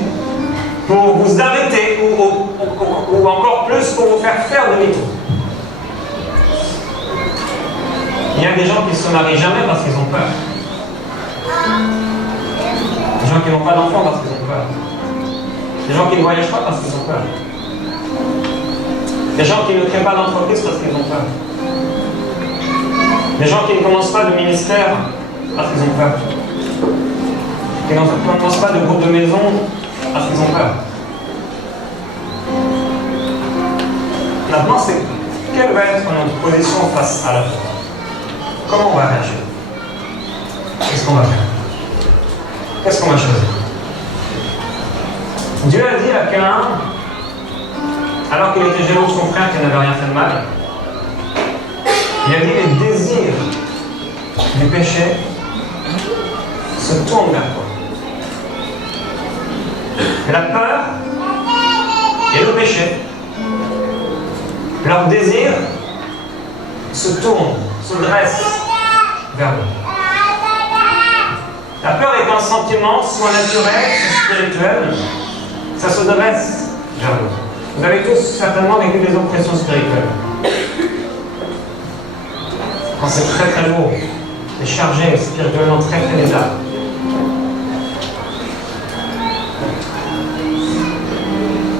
pour vous arrêter, ou encore plus pour vous faire demi-tour. Il y a des gens qui ne se marient jamais parce qu'ils ont peur. Des gens qui n'ont pas d'enfants parce qu'ils ont peur. Des gens qui ne voyagent pas parce qu'ils ont peur. Des gens qui ne créent pas d'entreprise parce qu'ils ont peur. Des gens qui ne commencent pas de ministère parce qu'ils ont peur. Qui ne commencent pas de groupe de maison parce qu'ils ont peur. Maintenant, c'est quelle va être notre position face à la peur? Comment on va réagir? Qu'est-ce qu'on va faire? Qu'est-ce qu'on va choisir? Dieu a dit à Caïn, alors qu'il était jaloux de son frère qui n'avait rien fait de mal, il a dit les désirs du péché se tournent vers toi. La peur et le péché, leurs désirs se tournent, se dressent vers vous. La peur est un sentiment soit naturel, soit spirituel, ça se dresse vers vous. Vous avez tous certainement vécu des oppressions spirituelles. Quand c'est très très lourd, c'est chargé spirituellement très très bizarre.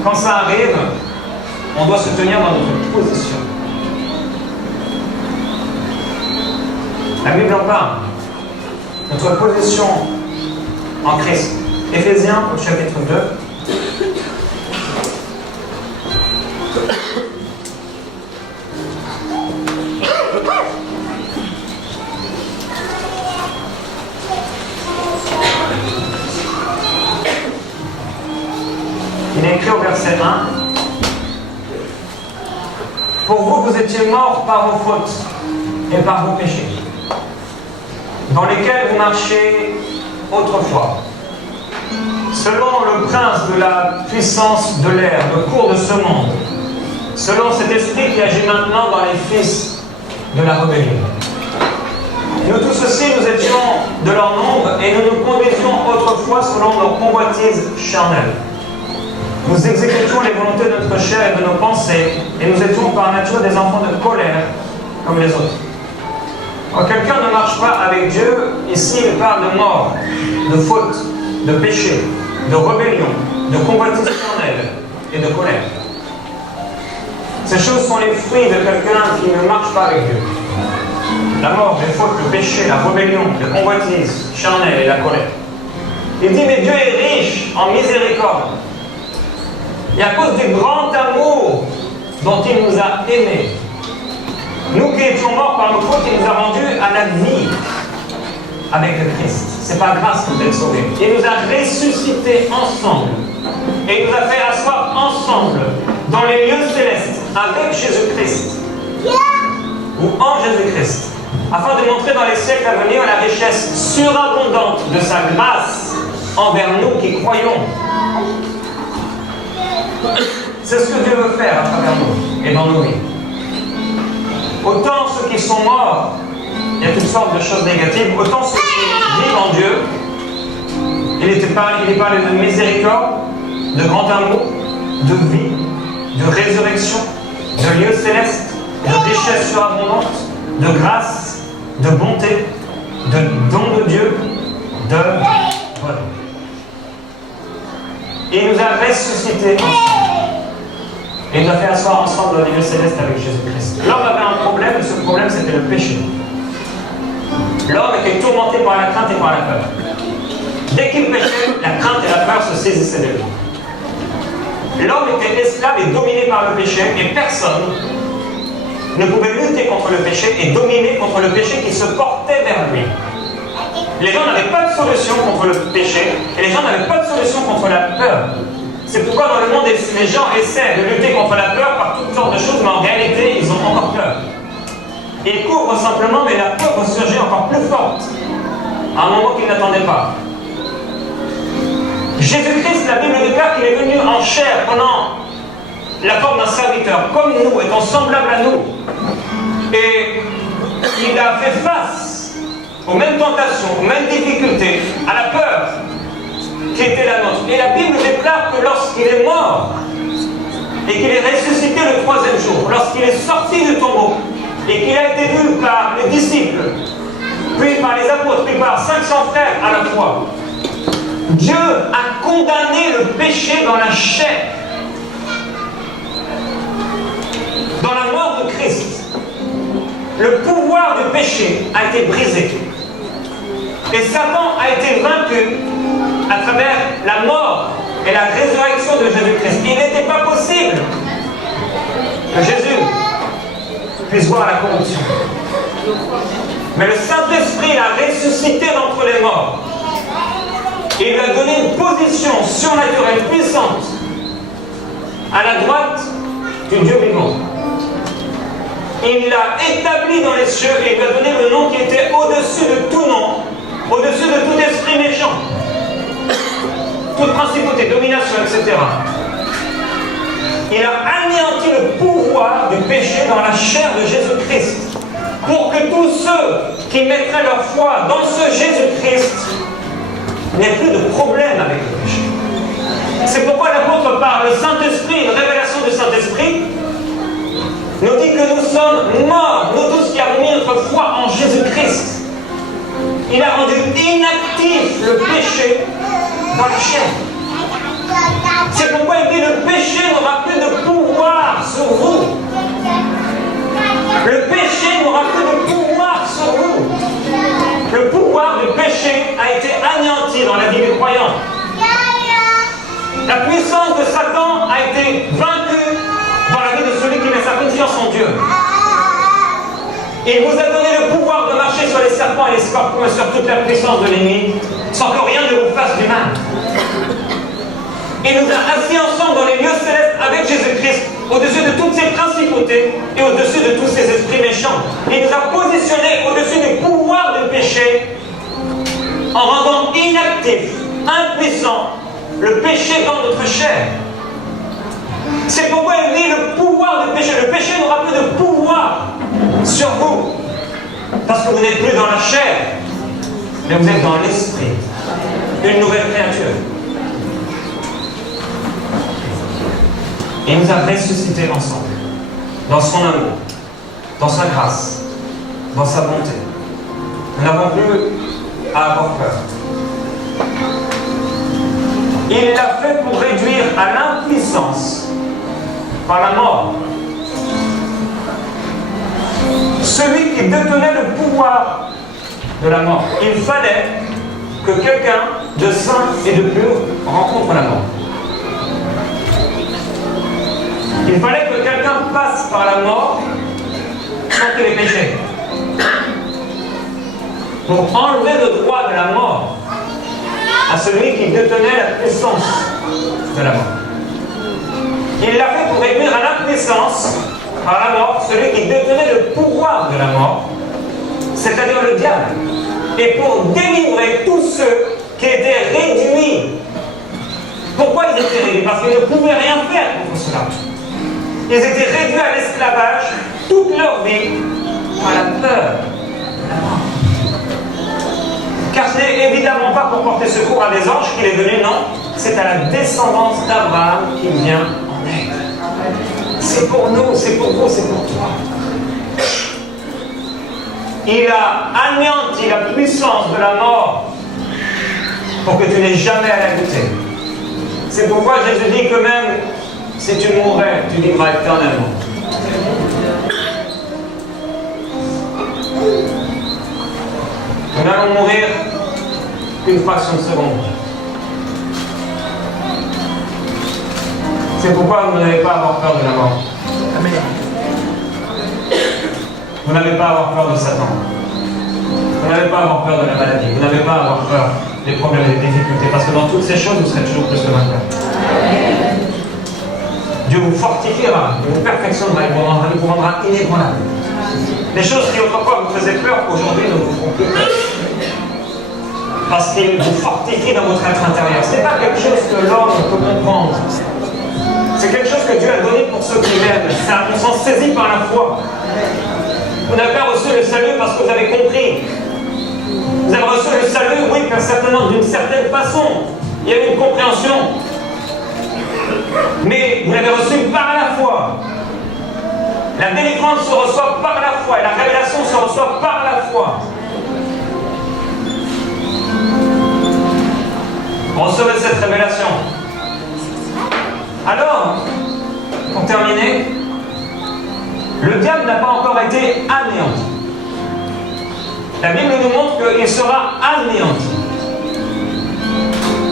Quand ça arrive, on doit se tenir dans notre position. La Bible en parle. Notre position en Christ. Éphésiens au chapitre 2. Il est écrit au verset 1. Pour vous, vous étiez morts par vos fautes et par vos péchés, dans lesquels vous marchiez autrefois, selon le prince de la puissance de l'air, le cours de ce monde, selon cet esprit qui agit maintenant dans les fils de la rébellion. Nous tous aussi, nous étions de leur nombre et nous nous conduisions autrefois selon nos convoitises charnelles. Nous exécutions les volontés de notre chair et de nos pensées, et nous étions par nature des enfants de colère, comme les autres. Quand quelqu'un ne marche pas avec Dieu, ici il parle de mort, de faute, de péché, de rébellion, de convoitise charnelle et de colère. Ces choses sont les fruits de quelqu'un qui ne marche pas avec Dieu. La mort, les fautes, le péché, la rébellion, la convoitise charnelle et la colère. Il dit, mais Dieu est riche en miséricorde. Et à cause du grand amour dont il nous a aimés, nous qui étions morts par nos fautes, il nous a rendus à la vie avec le Christ. C'est par grâce que vous êtes sauvés. Il nous a ressuscités ensemble. Et il nous a fait asseoir ensemble dans les lieux célestes avec Jésus-Christ. Ou en Jésus-Christ. Afin de montrer dans les siècles à venir la richesse surabondante de sa grâce envers nous qui croyons. C'est ce que Dieu veut faire à travers nous et dans nos vies. Autant ceux qui sont morts, il y a toutes sortes de choses négatives, autant ceux qui vivent en Dieu, il parlait de miséricorde, de grand amour, de vie, de résurrection, de lieux célestes, de richesse surabondante, de grâce, de bonté, de don de Dieu, de bonheur. Il nous a ressuscités ensemble. Et il nous a fait asseoir ensemble dans les lieux célestes avec Jésus-Christ. L'homme avait un problème, et ce problème c'était le péché. L'homme était tourmenté par la crainte et par la peur. Dès qu'il péchait, la crainte et la peur se saisissaient de lui. L'homme était esclave et dominé par le péché, et personne ne pouvait lutter contre le péché et dominer contre le péché qui se portait vers lui. Les gens n'avaient pas de solution contre le péché, et les gens n'avaient pas de solution contre la peur. C'est pourquoi dans le monde, les gens essaient de lutter contre la peur par toutes sortes de choses, mais en réalité, ils ont encore peur. Ils couvrent simplement, mais la peur va surgir encore plus forte, à un moment qu'ils n'attendaient pas. Jésus-Christ, la Bible déclare qu'il est venu en chair, prenant la forme d'un serviteur, comme nous, étant semblable à nous. Et il a fait face aux mêmes tentations, aux mêmes difficultés, à la peur qui était la nôtre. Et la Bible déclare que lorsqu'il est mort et qu'il est ressuscité le 3e jour, lorsqu'il est sorti du tombeau et qu'il a été vu par les disciples, puis par les apôtres, puis par 500 frères à la fois, Dieu a condamné le péché dans la chair, dans la mort de Christ. Le pouvoir du péché a été brisé. Et Satan a été vaincu à travers la mort et la résurrection de Jésus-Christ. Il n'était pas possible que Jésus puisse voir la corruption. Mais le Saint-Esprit l'a ressuscité d'entre les morts. Et il lui a donné une position surnaturelle puissante à la droite du Dieu vivant. Il l'a établi dans les cieux et il lui a donné le nom qui était au-dessus de tout nom, au-dessus de tout esprit méchant, toute principauté, domination, etc. Il a anéanti le pouvoir du péché dans la chair de Jésus-Christ, pour que tous ceux qui mettraient leur foi dans ce Jésus-Christ n'aient plus de problème avec le péché. C'est pourquoi l'apôtre parle, le Saint-Esprit, une révélation du Saint-Esprit, nous dit que nous sommes morts, nous tous qui avons mis notre foi en Jésus-Christ. Il a rendu inactif le péché dans la chair. C'est pourquoi il dit le péché n'aura plus de pouvoir sur vous. Le péché n'aura plus de pouvoir sur vous. Le pouvoir du péché a été anéanti dans la vie du croyant. La puissance de Satan a été vaincue dans la vie de celui qui met sa confiance en Dieu. Il vous a donné le pouvoir de marcher sur les serpents et les scorpions et sur toute la puissance de l'ennemi, sans que rien ne vous fasse du mal. Il nous a assis ensemble dans les lieux célestes avec Jésus-Christ, au-dessus de toutes ces principautés et au-dessus de tous ces esprits méchants. Il nous a positionnés au-dessus du pouvoir du péché, en rendant inactif, impuissant, le péché dans notre chair. C'est pourquoi il dit le pouvoir du péché. Le péché n'aura plus de pouvoir sur vous, parce que vous n'êtes plus dans la chair, mais vous êtes dans l'esprit, une nouvelle créature. Il nous a ressuscités ensemble, dans son amour, dans sa grâce, dans sa bonté, Nous n'avons plus à avoir peur. Il l'a fait pour réduire à l'impuissance par la mort celui qui détenait le pouvoir de la mort. Il fallait que quelqu'un de saint et de pur rencontre la mort. Il fallait que quelqu'un passe par la mort sans qu'il ait péché. Pour enlever le droit de la mort à celui qui détenait la puissance de la mort. Il l'a fait pour réduire à l'impuissance par la mort celui qui détenait le pouvoir de la mort, c'est-à-dire le diable, et pour délivrer tous ceux qui étaient réduits. Pourquoi ils étaient réduits? Parce qu'ils ne pouvaient rien faire contre cela. Ils étaient réduits à l'esclavage toute leur vie par la peur de la mort. Car ce n'est évidemment pas pour porter secours à des anges qu'il est venu, non, c'est à la descendance d'Abraham qu'il vient en aide. C'est pour nous, c'est pour vous, c'est pour toi. Il a anéanti la puissance de la mort pour que tu n'aies jamais à la goûter. C'est pourquoi Jésus dit que même si tu mourrais, tu vivras éternellement. Nous n'allons mourir qu'une fraction de seconde. C'est pourquoi vous n'avez pas à avoir peur de la mort. Amen. Vous n'avez pas à avoir peur de Satan. Vous n'avez pas à avoir peur de la maladie. Vous n'avez pas à avoir peur des problèmes et des difficultés. Parce que dans toutes ces choses, vous serez toujours plus que vainqueur. Dieu vous fortifiera, il vous perfectionnera, il vous rendra inébranlable. Les choses qui autrefois vous faisaient peur, aujourd'hui ne vous font plus peur. Parce qu'il vous fortifie dans votre être intérieur. Ce n'est pas quelque chose que l'homme peut comprendre. C'est quelque chose que Dieu a donné pour ceux qui l'aiment. On s'en saisit par la foi. Vous n'avez pas reçu le salut parce que vous avez compris. Vous avez reçu le salut, oui, certainement d'une certaine façon. Il y a eu une compréhension. Mais vous l'avez reçu par la foi. La délivrance se reçoit par la foi et la révélation se reçoit par la foi. Recevez cette révélation. Alors, pour terminer, le diable n'a pas encore été anéanti. La Bible nous montre qu'il sera anéanti.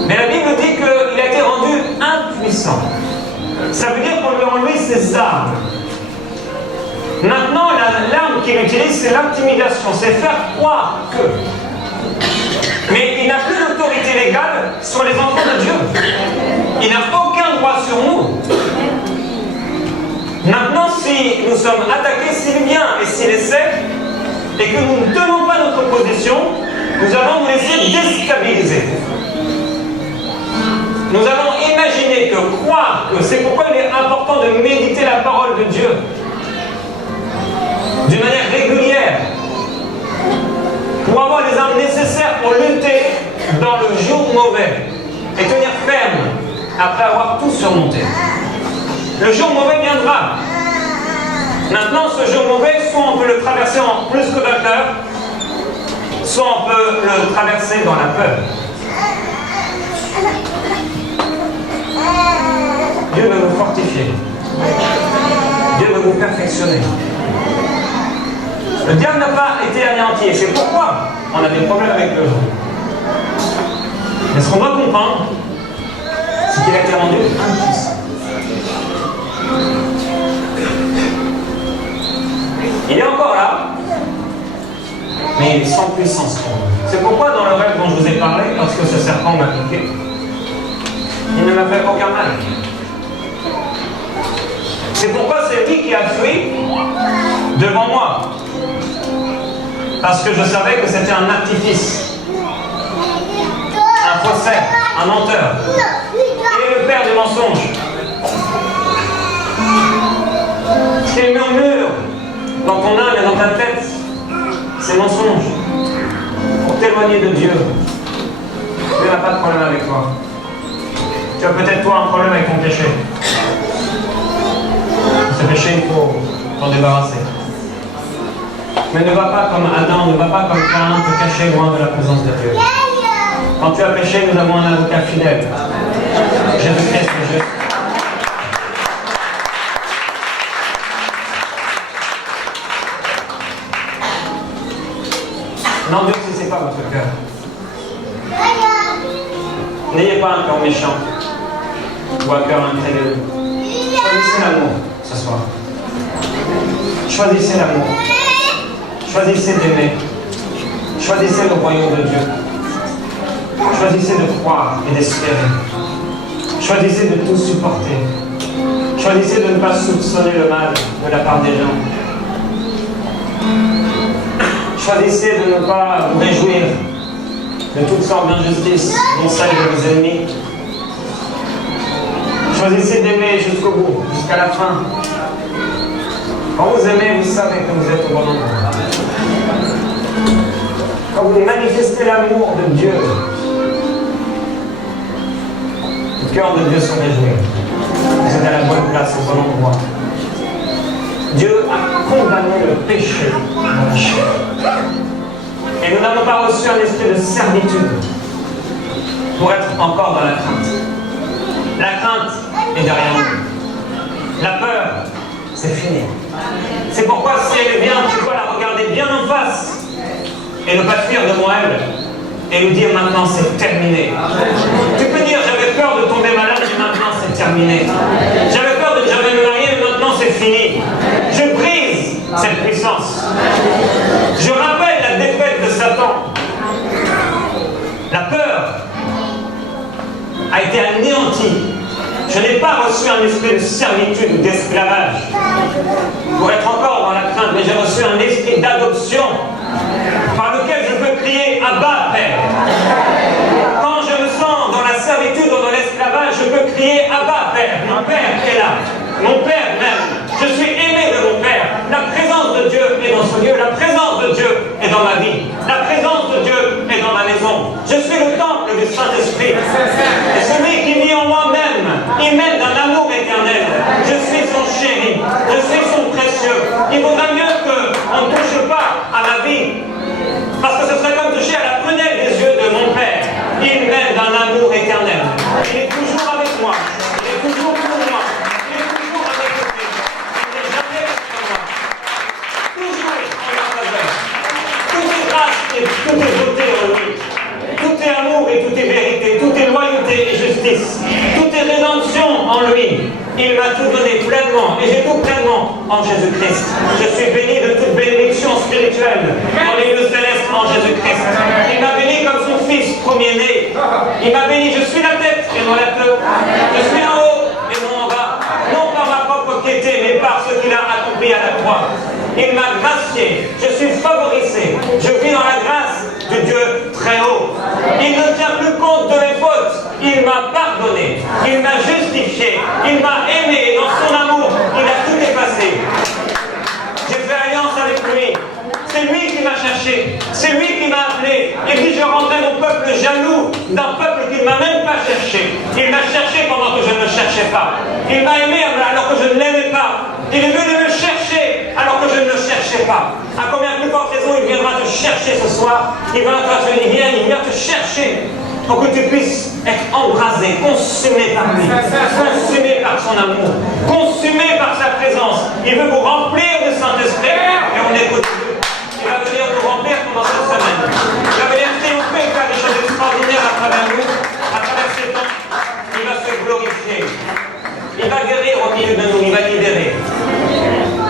Mais la Bible dit qu'il a été rendu impuissant. Ça veut dire qu'on lui a enlevé ses armes. Maintenant, l'arme qu'il utilise, c'est l'intimidation, c'est faire croire que. Mais il n'a plus d'autorité légale sur les enfants de Dieu. Il n'a aucun droit sur nous. Maintenant, si nous sommes attaqués, s'il vient et s'il essaie, et que nous ne tenons pas notre position, nous allons nous laisser déstabiliser. Nous allons imaginer que croire que c'est pourquoi il est important de méditer la parole de Dieu d'une manière régulière pour avoir les armes nécessaires pour lutter dans le jour mauvais et tenir ferme après avoir tout surmonté. Le jour mauvais viendra. Maintenant, ce jour mauvais, soit on peut le traverser en plus que vainqueur, soit on peut le traverser dans la peur. Dieu veut vous fortifier. Dieu veut vous perfectionner. Le diable n'a pas été anéanti. Et c'est pourquoi on a des problèmes avec eux. Mais ce qu'on doit comprendre, c'est qu'il a été rendu impuissant. Il est encore là, mais il est sans puissance pour nous. C'est pourquoi dans le rêve dont je vous ai parlé, lorsque ce serpent m'a piqué, il ne m'a fait aucun mal. C'est pourquoi c'est lui qui a fui devant moi. Parce que je savais que c'était un artifice, un faussaire, un menteur. Il est le père du mensonge. Ce qu'il murmure dans ton âme et dans ta tête, c'est mensonge. Pour t'éloigner de Dieu. Dieu n'a pas de problème avec toi. Tu as peut-être toi un problème avec ton péché. Ce péché, il faut t'en débarrasser. Mais ne va pas comme Adam, ne va pas comme Caïn te cacher loin de la présence de Dieu. Quand tu as péché, nous avons un avocat fidèle. Jésus-Christ le juste. N'endurcissez pas votre cœur. N'ayez pas un cœur méchant ou un cœur incrédule. Choisissez l'amour ce soir. Choisissez l'amour. Choisissez d'aimer. Choisissez le royaume de Dieu. Choisissez de croire et d'espérer. Choisissez de tout supporter. Choisissez de ne pas soupçonner le mal de la part des gens. Choisissez de ne pas vous réjouir de toutes sortes d'injustices dont celles de vos ennemis. Choisissez d'aimer jusqu'au bout, jusqu'à la fin. Quand vous aimez, vous savez que vous êtes au bon endroit. Quand vous manifestez l'amour de Dieu, le cœur de Dieu se réjouit. Vous êtes à la bonne place, au bon endroit. Dieu a condamné le péché dans la chair. Et nous n'avons pas reçu un esprit de servitude pour être encore dans la crainte. La crainte est derrière nous. La peur, c'est fini. C'est pourquoi si elle vient, tu dois la regarder bien en face et ne pas fuir devant elle et lui dire maintenant c'est terminé. Tu peux dire j'avais peur de tomber malade mais maintenant c'est terminé. J'avais peur de ne jamais me marier mais maintenant c'est fini. Je brise cette puissance. Je rappelle la défaite de Satan. La peur a été anéantie. Je n'ai pas reçu un esprit de servitude ou d'esclavage pour être encore dans la crainte, mais j'ai reçu un esprit d'adoption par lequel je peux crier Abba, Père. Quand je me sens dans la servitude ou dans l'esclavage, je peux crier Abba, Père. Mon Père est là. Mon Père m'aime. Je suis aimé de mon Père. La présence de Dieu est dans ce lieu. La présence de Dieu est dans ma vie. La présence de Dieu est dans ma maison. Je suis le temple du Saint-Esprit. Et celui qui vit en moi-même, il m'aime d'un amour éternel. Je suis son chéri. Je suis son précieux. Il vaudra mieux qu'on ne touche pas à ma vie. Parce que ce serait comme toucher à la prunelle des yeux de mon Père. Il m'aime d'un amour éternel. Il est toujours avec moi. Il est toujours pour moi. Il est toujours à mes côtés. Il n'est jamais contre moi. Toujours en ma faveur. Tout est grâce et tout est beauté en lui. Tout est amour et tout est vérité. Tout est loyauté et justice. Tout est rédemption en lui. Il m'a tout donné pleinement et j'ai tout pleinement en Jésus-Christ. Je suis béni de toute bénédiction spirituelle dans les lieux célestes en Jésus-Christ. Il m'a béni comme son fils premier-né. Il m'a béni, je suis la tête et non la queue. Je suis en haut et non en bas. Non par ma propre piété, mais par ce qu'il a accompli à la croix. Il m'a gracié, je suis favorisé. Je vis dans la grâce de Dieu très haut. Il ne tient plus compte de mes fautes. Il m'a pardonné, il m'a justifié, il m'a aimé et dans son amour, il a tout effacé. J'ai fait alliance avec lui. C'est lui qui m'a cherché, c'est lui qui m'a appelé. Et puis je rendais mon peuple jaloux d'un peuple qui ne m'a même pas cherché. Il m'a cherché pendant que je ne le cherchais pas. Il m'a aimé alors que je ne l'aimais pas. Il est venu me chercher alors que je ne le cherchais pas. À combien plus forte raison il viendra te chercher ce soir? Il viendra te chercher pour que tu puisses être embrasé, consumé par lui, consumé par son amour, consumé par sa présence. Il veut vous remplir de Saint-Esprit et on écoute Dieu. Il va venir nous remplir pendant cette semaine. Il va venir triompher, faire des choses extraordinaires à travers nous, à travers ces temps. Il va se glorifier. Il va guérir au milieu de nous, il va libérer.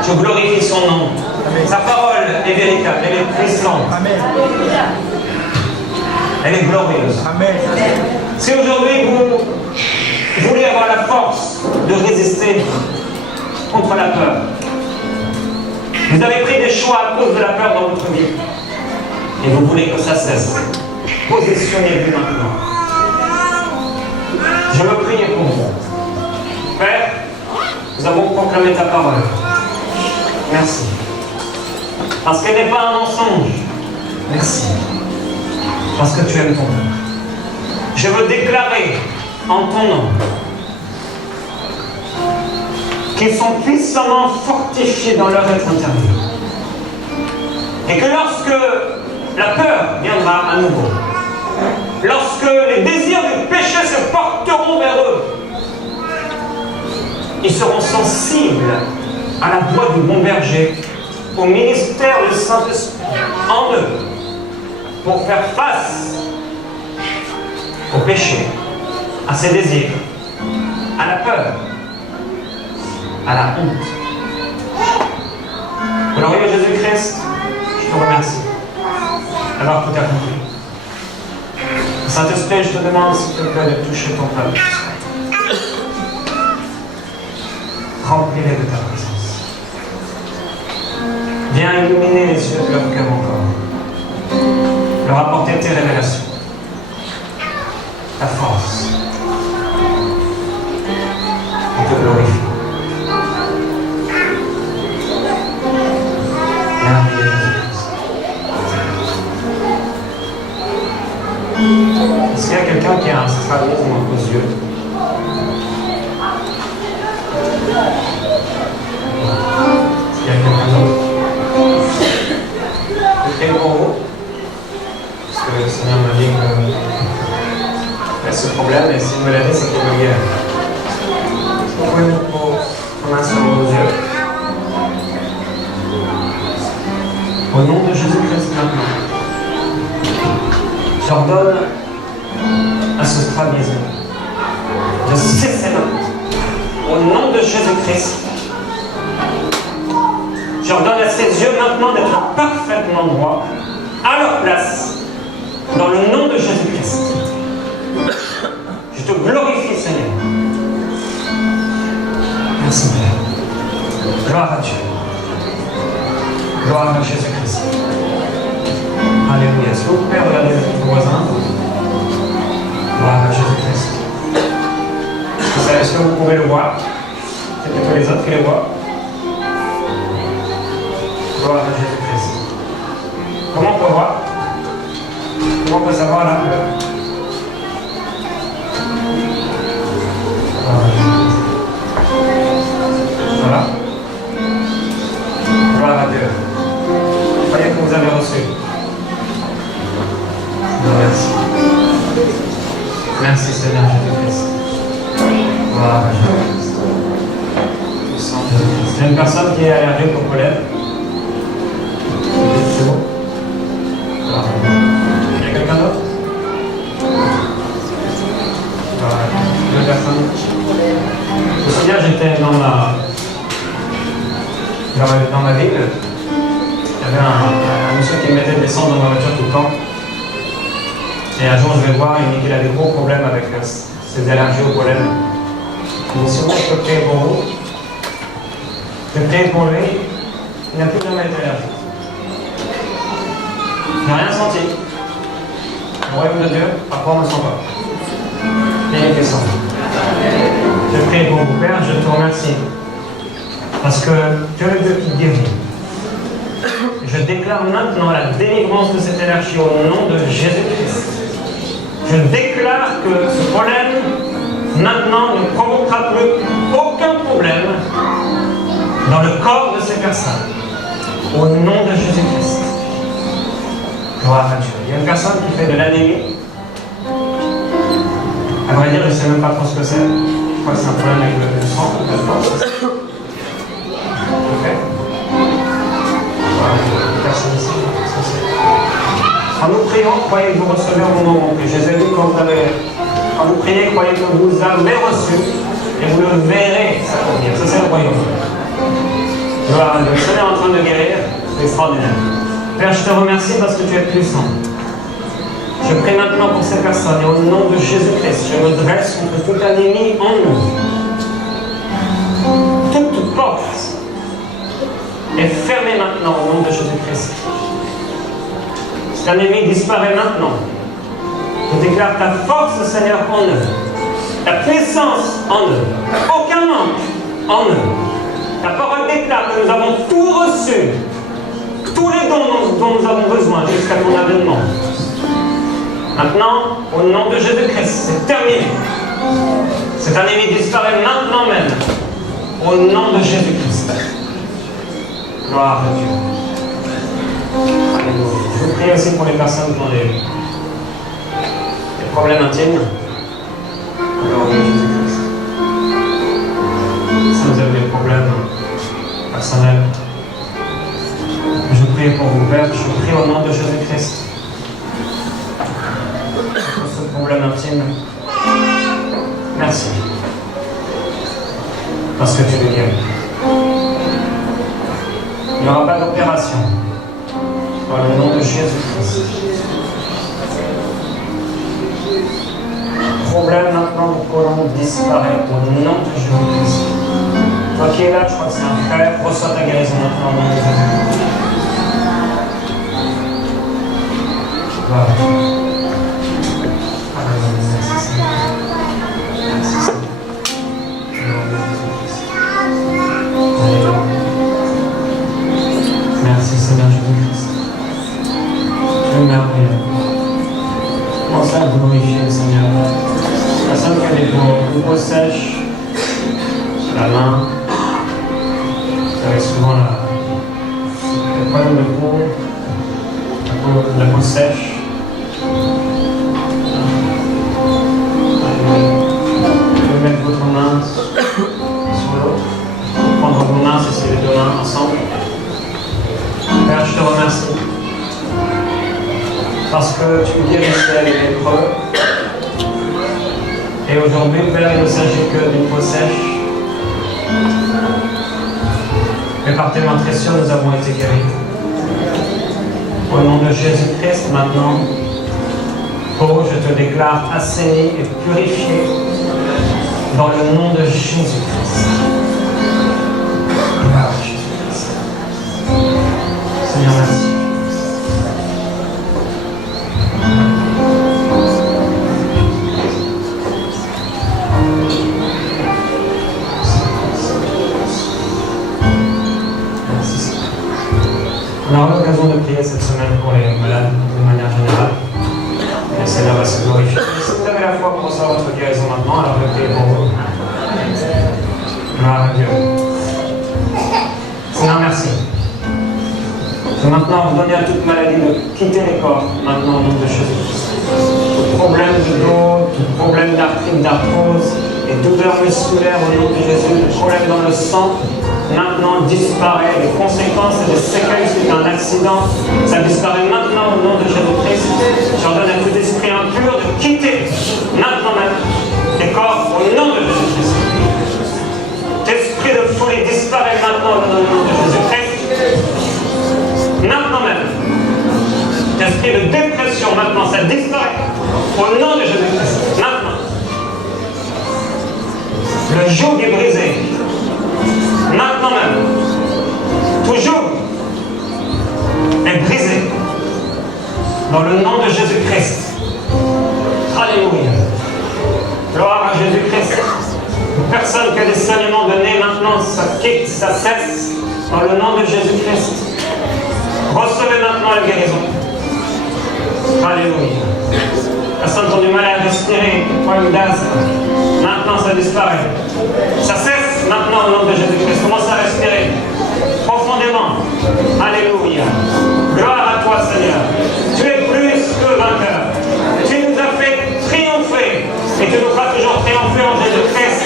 Je glorifie son nom. Sa parole est véritable, elle est puissante. Elle est glorieuse. Amen. Si aujourd'hui vous voulez avoir la force de résister contre la peur, vous avez pris des choix à cause de la peur dans votre vie, et vous voulez que ça cesse, positionnez-vous maintenant. Je veux prier pour vous. Père, nous avons proclamé ta parole. Merci. Parce qu'elle n'est pas un mensonge. Merci. Parce que tu aimes ton nom. Je veux déclarer en ton nom qu'ils sont puissamment fortifiés dans leur être intérieur. Et que lorsque la peur viendra à nouveau, lorsque les désirs du péché se porteront vers eux, ils seront sensibles à la voix du bon berger, au ministère du Saint-Esprit en eux, pour faire face au péché, à ses désirs, à la peur, à la honte. Glorieux Jésus-Christ, je te remercie d'avoir tout accompli. Saint-Esprit, je te demande s'il te plaît de toucher ton peuple. Remplis-les de ta présence. Viens illuminer les yeux de leur cœur encore. Leur apporter tes révélations. Ta force. On te glorifie. Merveilleux Jésus-Christ. Est-ce qu'il y a quelqu'un qui a un strabisme aux yeux? Est-ce qu'il y a quelqu'un d'autre? Je prie pour vous, parce que le Seigneur m'a dit que il y a ce problème, et s'il me l'a dit, c'est qu'il me guérit. Est-ce que vous pouvez mettre vos mains sur vos yeux? Au nom de Jésus-Christ maintenant, j'ordonne à ce strabisme de cesser maintenant. Au nom de Jésus-Christ, j'ordonne à ces yeux maintenant d'être parfaitement droits, à leur place, dans le nom de Jésus-Christ. Je te glorifie, Seigneur. Merci, Père. Gloire à Dieu. Gloire à Jésus-Christ. Alléluia. S'il vous plaît, regardez votre voisin. Gloire à Jésus-Christ. Est-ce que vous pouvez le voir? C'est plutôt les autres qui le voient. Gloire à Jésus-Christ. Comment on peut voir? Comment on peut savoir là? Voilà. Gloire à Dieu. Croyez que vous avez reçu. Merci. Merci Seigneur Jésus-Christ. Gloire à Jésus-Christ. Il y a une personne qui est allergique au pollen. C'est bon? Il y a quelqu'un d'autre? Deux personnes. Je me souviens, j'étais dans ma ville. Il y avait un monsieur qui me mettait des cendres dans ma voiture tout le temps. Et un jour, je vais voir, il me dit qu'il a des gros problèmes avec ses allergies au pollen. Il me dit souvent, je peux prier pour vous. Je prie pour lui, il n'a plus jamais été allergique. Je n'ai rien senti. Le royaume de Dieu, parfois on ne sent pas. Mais il était sans. Je prie pour vous, Père, je te remercie. Parce que tu es le Dieu qui guérit. Je déclare maintenant la délivrance de cette allergie au nom de Jésus-Christ. Je déclare que ce pollen, maintenant, ne provoquera plus aucun problème dans le corps de ces personnes. Au nom de Jésus-Christ. Gloire à Dieu. Il y a une personne qui fait de l'anémie. À vrai dire, je ne sais même pas trop ce que c'est. Je crois que c'est un problème avec le sang. Personne ici. Quand nous prions, croyez que vous recevez au moment où je les ai vus quand vous priez, croyez que vous avez reçu et vous le verrez s'accomplir. Ça, c'est le royaume. Gloire à Dieu. Le Seigneur est en train de guérir, c'est extraordinaire. Père, je te remercie parce que tu es puissant. Je prie maintenant pour ces personnes et au nom de Jésus-Christ, je me dresse contre toute anémie en nous. Toute porte est fermée maintenant au nom de Jésus-Christ. Cette anémie disparaît maintenant. Je déclare ta force, Seigneur, en eux. Ta puissance en eux. Aucun manque en eux. Ta parole déclare que nous avons tout reçu. Tous les dons dont nous avons besoin jusqu'à ton avènement. Maintenant, au nom de Jésus-Christ, c'est terminé. Cette anémie disparaît maintenant même. Au nom de Jésus-Christ. Gloire à Dieu. prie aussi pour les personnes qui ont des problèmes intimes. Alors, Jésus-Christ. Si vous avez des problèmes personnels, je prie pour vous, Père. Je prie au nom de Jésus-Christ pour ce problème intime. Merci. Parce que tu le guéris. Il n'y aura pas d'opération. Dans le nom de Jésus-Christ. Problème maintenant du côlon disparaît au nom de Jésus-Christ. Toi qui es là, je crois que c'est un frère, reçois ta guérison maintenant au nom de Jésus-Christ. Gloire à Dieu. Alléluia. Merci Seigneur. Merci Seigneur. Alléluia. Merci Seigneur Jésus-Christ. Tu es merveilleux. Commence à glorifier le Seigneur. Personne qui a des peaux sèches, la main, vous avez souvent le problème de peau, la peau sèche. Vous pouvez mettre votre main sur l'autre, prendre vos mains, c'est les deux mains ensemble. Père, je te remercie parce que tu guérissais les lépreux. Et aujourd'hui, Père, il ne s'agit que d'une peau sèche. Mais par tes mains précieuses, nous avons été guéris. Au nom de Jésus-Christ, maintenant, oh, je te déclare assaini et purifié dans le nom de Jésus-Christ. Gloire à Jésus-Christ. Seigneur, merci. On aura l'occasion de prier cette semaine pour les malades de manière générale. Et le Seigneur va se glorifier. Si vous avez la foi pour recevoir votre guérison maintenant, alors je prie pour vous. Gloire à Dieu. Seigneur, merci. Et maintenant, vous donnez à toute maladie de quitter les corps, maintenant au nom de Jésus. Tout problème de dos, tout problème d'arthrite, d'arthrose, et douleurs musculaires au nom de Jésus, le problème dans le sang, maintenant disparaît. Les conséquences et les séquelles suite à un accident, ça disparaît maintenant au nom de Jésus-Christ. J'ordonne à tout esprit impur de quitter maintenant même les corps au nom de Jésus-Christ. L'esprit de folie disparaît maintenant au nom de Jésus-Christ. Maintenant même. L'esprit de dépression maintenant, ça disparaît au nom de Jésus-Christ. Maintenant. Le joug est brisé. Maintenant même. Toujours est brisé. Dans le nom de Jésus-Christ. Alléluia. Gloire à Jésus-Christ. Personne qui a des saignements de nez maintenant, ça quitte, ça cesse. Dans le nom de Jésus-Christ. Recevez maintenant la guérison. Alléluia. Personne qui a du mal à respirer, problème d'asthme. Maintenant, ça disparaît. Ça cesse maintenant au nom de Jésus-Christ. Commence à respirer profondément. Alléluia. Gloire à toi, Seigneur. Tu es plus que vainqueur. Tu nous as fait triompher. Et tu nous feras toujours triompher en Jésus-Christ.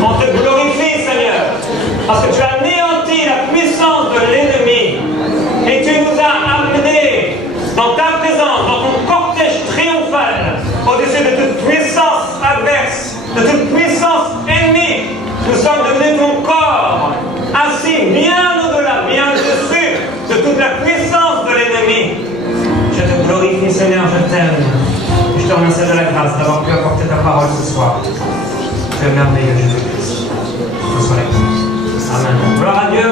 On te glorifie, Seigneur. Parce que tu as anéanti la puissance de l'ennemi. Et tu nous as amenés dans ta présence, dans ton cortège triomphal, au-dessus de toute puissance adverse, de toute puissance ennemie. Nous sommes devenus ton corps, assis bien au-delà, bien au-dessus de toute la puissance de l'ennemi. Je te glorifie, Seigneur, je t'aime. Je te remercie de la grâce d'avoir pu apporter ta parole ce soir. Tu es merveilleux, Jésus-Christ. Amen. Gloire à Dieu.